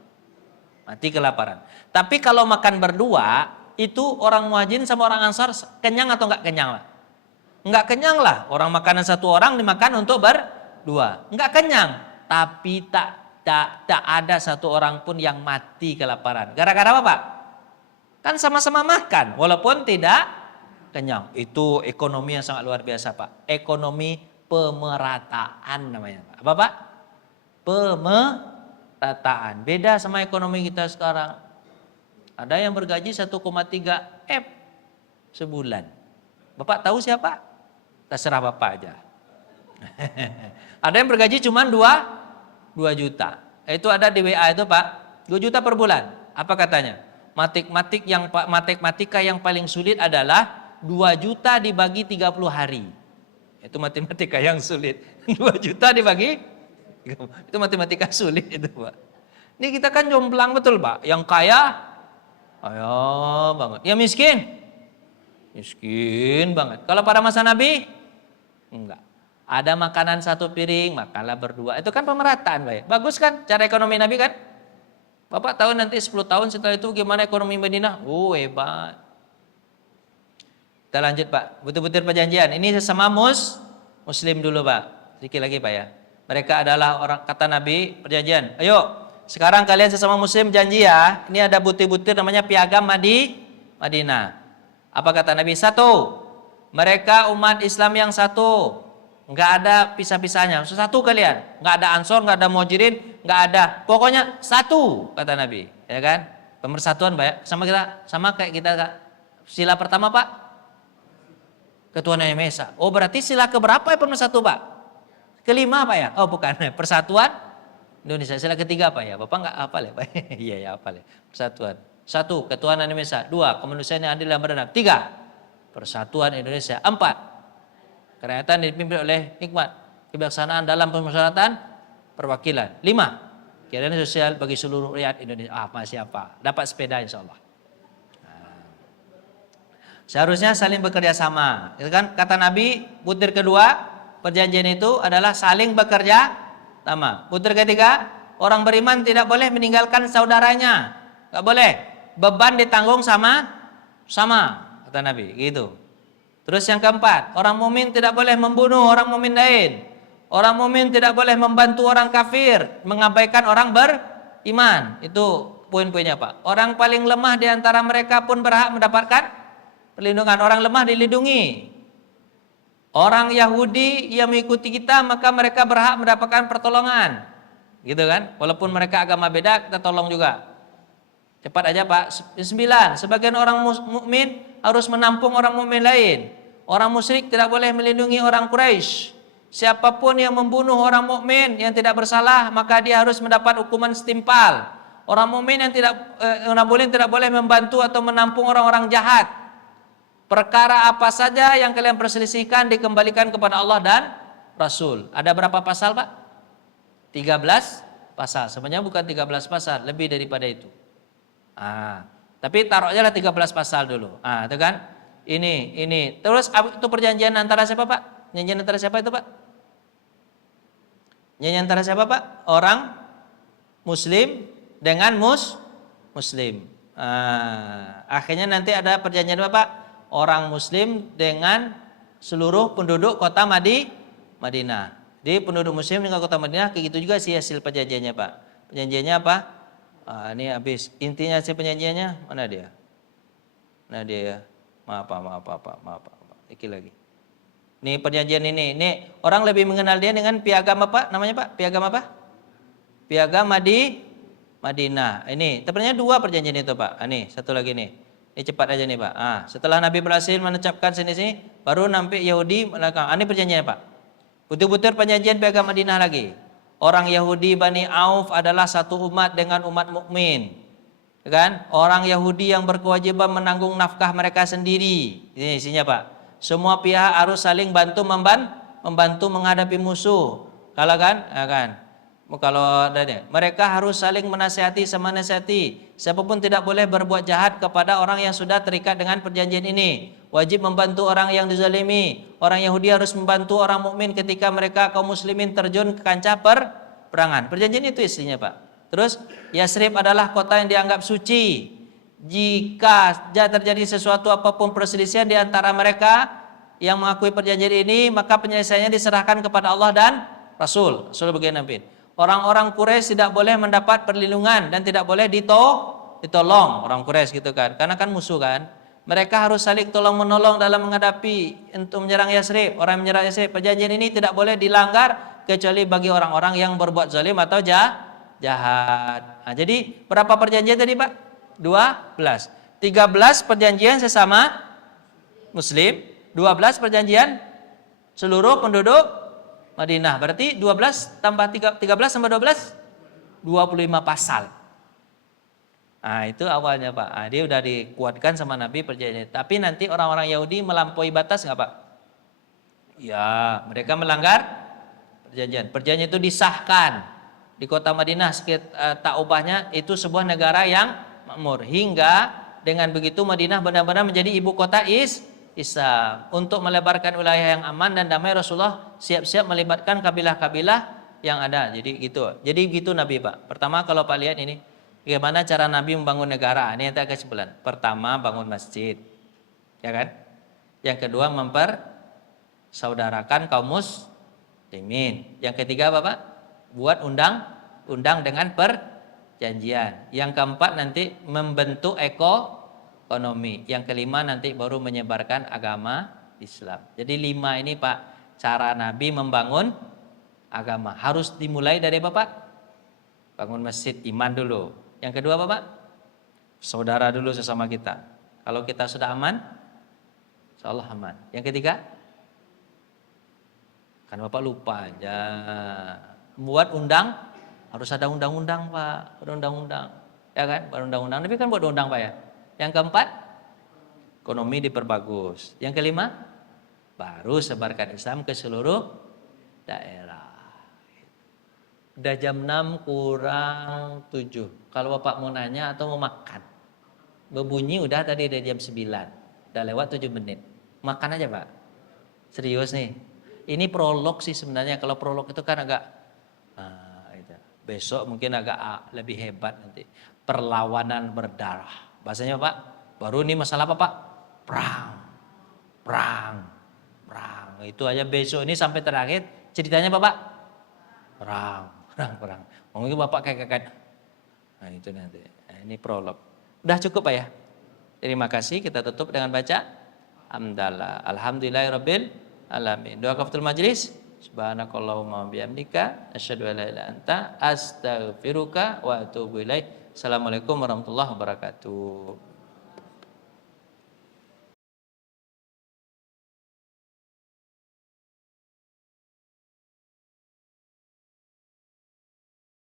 Mati kelaparan. Tapi kalau makan berdua, itu orang Muhajirin sama orang Ansor kenyang atau nggak kenyang Pak? Nggak kenyang lah, orang makanan satu orang dimakan untuk berdua. Nggak kenyang, tapi tak ada satu orang pun yang mati kelaparan. Gara-gara apa Pak? Kan sama-sama makan, walaupun tidak kenyang. Itu ekonomi yang sangat luar biasa Pak. Ekonomi pemerataan namanya Pak. Apa Pak? Pemerataan. Beda sama ekonomi kita sekarang. Ada yang bergaji 1,3 M sebulan. Bapak tahu siapa? Terserah Bapak aja. Ada yang bergaji cuma 2 juta. Itu ada di WA itu Pak, 2 juta per bulan. Apa katanya? Matematika yang paling sulit adalah 2 juta dibagi 30 hari. Itu matematika yang sulit. 2 juta dibagi, itu matematika sulit itu Pak. Ini kita kan jomplang betul Pak. Yang kaya, ayo banget. Yang miskin, miskin banget. Kalau pada masa Nabi, enggak. Ada makanan satu piring, makanlah berdua. Itu kan pemerataan Pak. Bagus kan cara ekonomi Nabi kan? Bapak tahu nanti 10 tahun setelah itu gimana ekonomi Madinah? Oh hebat. Kita lanjut Pak. Butir-butir perjanjian. Ini sesama Muslim dulu Pak. Sedikit lagi Pak ya. Mereka adalah orang, kata Nabi, perjanjian. Ayo sekarang kalian sesama Muslim janji ya. Ini ada butir-butir namanya piagam Madinah. Apa kata Nabi? 1. Mereka umat Islam yang satu. Nggak ada pisah-pisahnya. Satu kalian. Nggak ada Ansor, nggak ada Muhajirin, nggak ada. Pokoknya satu kata Nabi. Ya kan? Pemersatuan Pak ya. Sama kayak kita Kak. Sila pertama Pak. Ketuhanan yang Maha Esa. Oh berarti sila keberapa ya pemersatu Pak? Kelima Pak ya? Oh bukan. Persatuan Indonesia. Sila ketiga Pak ya? Bapak nggak hafal ya Pak? Iya ya hafal ya. Persatuan. 1. Ketuhanan yang Maha Esa. 2. Kemanusiaan yang adil dan beradab. 3. Persatuan Indonesia. 4. Kerakyatan dipimpin oleh hikmat, kebijaksanaan dalam pemusyawaratan perwakilan. 5. Keadilan sosial bagi seluruh rakyat Indonesia. Masih apa? Dapat sepeda insya Allah. Seharusnya saling bekerja sama. Itu kan kata Nabi, butir kedua perjanjian itu adalah saling bekerja sama. Butir ketiga, orang beriman tidak boleh meninggalkan saudaranya. Gak boleh. Beban ditanggung sama kata Nabi. Gitu. Terus yang keempat, orang mukmin tidak boleh membunuh orang mukmin lain. Orang mukmin tidak boleh membantu orang kafir, mengabaikan orang beriman. Itu poin-poinnya Pak. Orang paling lemah di antara mereka pun berhak mendapatkan perlindungan. Orang lemah dilindungi. Orang Yahudi yang mengikuti kita maka mereka berhak mendapatkan pertolongan. Gitu kan? Walaupun mereka agama beda, kita tolong juga. Cepat aja Pak. 9. Sebagian orang mukmin harus menampung orang mukmin lain. Orang musyrik tidak boleh melindungi orang Quraisy. Siapapun yang membunuh orang mukmin yang tidak bersalah maka dia harus mendapat hukuman setimpal. Orang mukmin yang tidak boleh membantu atau menampung orang-orang jahat. Perkara apa saja yang kalian perselisihkan dikembalikan kepada Allah dan Rasul. Ada berapa pasal Pak? 13 pasal. Sebenarnya bukan 13 pasal, lebih daripada itu. Tapi taruh aja lah 13 pasal dulu. Itu kan? Ini. Terus itu perjanjian antara siapa Pak? Perjanjian antara siapa itu Pak? Perjanjian antara siapa Pak? Orang Muslim dengan Muslim. Akhirnya nanti ada perjanjian apa Pak? Orang Muslim dengan seluruh penduduk kota Madinah. Di penduduk Muslim dengan kota Madinah, kayak gitu juga sih hasil perjanjiannya Pak. Perjanjiannya apa? Ini habis. Intinya si perjanjiannya mana dia? Mana dia ya? Maaf. Iki lagi. Ini perjanjian ini. Ini orang lebih mengenal dia dengan piagam apa? Namanya Pak? Piagam apa? Piagam Madinah. Ini sebenarnya 2 perjanjian itu Pak. Ini satu lagi nih. Ini cepat aja nih Pak. Setelah Nabi berhasil menetapkan sini, baru sampai Yahudi belakang. Ini perjanjiannya Pak. Butir-butir perjanjian piagam Madinah lagi. Orang Yahudi Bani Auf adalah satu umat dengan umat mukmin. Kan? Orang Yahudi yang berkewajiban menanggung nafkah mereka sendiri. Ini isinya Pak. Semua pihak harus saling membantu menghadapi musuh. Kalau kan? kalau ada nih, mereka harus saling menasihati sama nasihati. Siapapun tidak boleh berbuat jahat kepada orang yang sudah terikat dengan perjanjian ini. Wajib membantu orang yang dizalimi. Orang Yahudi harus membantu orang mukmin ketika mereka kaum muslimin terjun ke kancah perangan. Perjanjian itu isinya, Pak. Terus Yasrib adalah kota yang dianggap suci. Jika terjadi sesuatu apapun perselisihan di antara mereka yang mengakui perjanjian ini, maka penyelesaiannya diserahkan kepada Allah dan Rasul. Rasul bagian Nabi. Orang-orang Quraisy tidak boleh mendapat perlindungan dan tidak boleh ditolong orang Quraisy gitu kan. Karena kan musuh kan. Mereka harus saling tolong menolong dalam menghadapi untuk menyerang Yasrib. Orang yang menyerang Yasrib. Perjanjian ini tidak boleh dilanggar kecuali bagi orang-orang yang berbuat zalim atau jahat. Nah, jadi berapa perjanjian tadi, Pak? 12. 13 perjanjian sesama Muslim, 12 perjanjian seluruh penduduk Madinah. Berarti 12 tambah 13 tambah 12 25 pasal. Nah, itu awalnya, Pak. Nah, dia udah dikuatkan sama Nabi perjanjian. Tapi nanti orang-orang Yahudi melampaui batas nggak, Pak? Ya, mereka melanggar perjanjian. Perjanjian itu disahkan di kota Madinah. Tak ubahnya itu sebuah negara yang makmur. Hingga dengan begitu Madinah benar-benar menjadi ibu kota Islam. Untuk melebarkan wilayah yang aman dan damai, Rasulullah siap-siap melibatkan kabilah-kabilah yang ada. Jadi gitu Nabi, Pak. Pertama kalau Pak lihat ini, bagaimana cara Nabi membangun negara. Ini yang tak kesimpulan. Pertama bangun masjid, ya kan? Yang kedua mempersaudarakan kaum muslimin. Yang ketiga apa, Pak? Buat undang dengan perjanjian. Yang keempat nanti membentuk ekonomi. Yang kelima nanti baru menyebarkan agama Islam. Jadi 5 ini, Pak, cara Nabi membangun agama. Harus dimulai dari apa, Pak? Bangun masjid, iman dulu. Yang kedua apa, Pak? Saudara dulu sesama kita. Kalau kita sudah aman, insyaallah aman. Yang ketiga? Kan Bapak lupa aja. Buat harus ada undang-undang, Pak. Undang-undang. Ya kan? Buat undang-undang. Nabi kan buat undang, Pak ya. Yang keempat, ekonomi diperbagus. Yang kelima, baru sebarkan Islam ke seluruh daerah. Udah jam 6 kurang 7. Kalau Bapak mau nanya atau mau makan, berbunyi udah tadi dari jam 9. Udah lewat 7 menit. Makan aja, Pak. Serius nih. Ini prolog sih sebenarnya. Kalau prolog itu kan agak besok mungkin agak lebih hebat nanti. Perlawanan berdarah. Bahasanya, Pak, baru ini masalah apa, Pak? Perang. Itu aja besok ini sampai terakhir ceritanya apa, Pak? Perang. Mungkin Bapak kayak nah itu nanti. Nah, ini prolog. Udah cukup, Pak ya? Terima kasih. Kita tutup dengan baca hamdalah. Alhamdulillahirabbil alamin. Doa kafatul majlis. Subhanakallahumma bihamdika asyhadu an la ilaha illa anta astaghfiruka wa atubu ilaik. Assalamualaikum warahmatullahi wabarakatuh.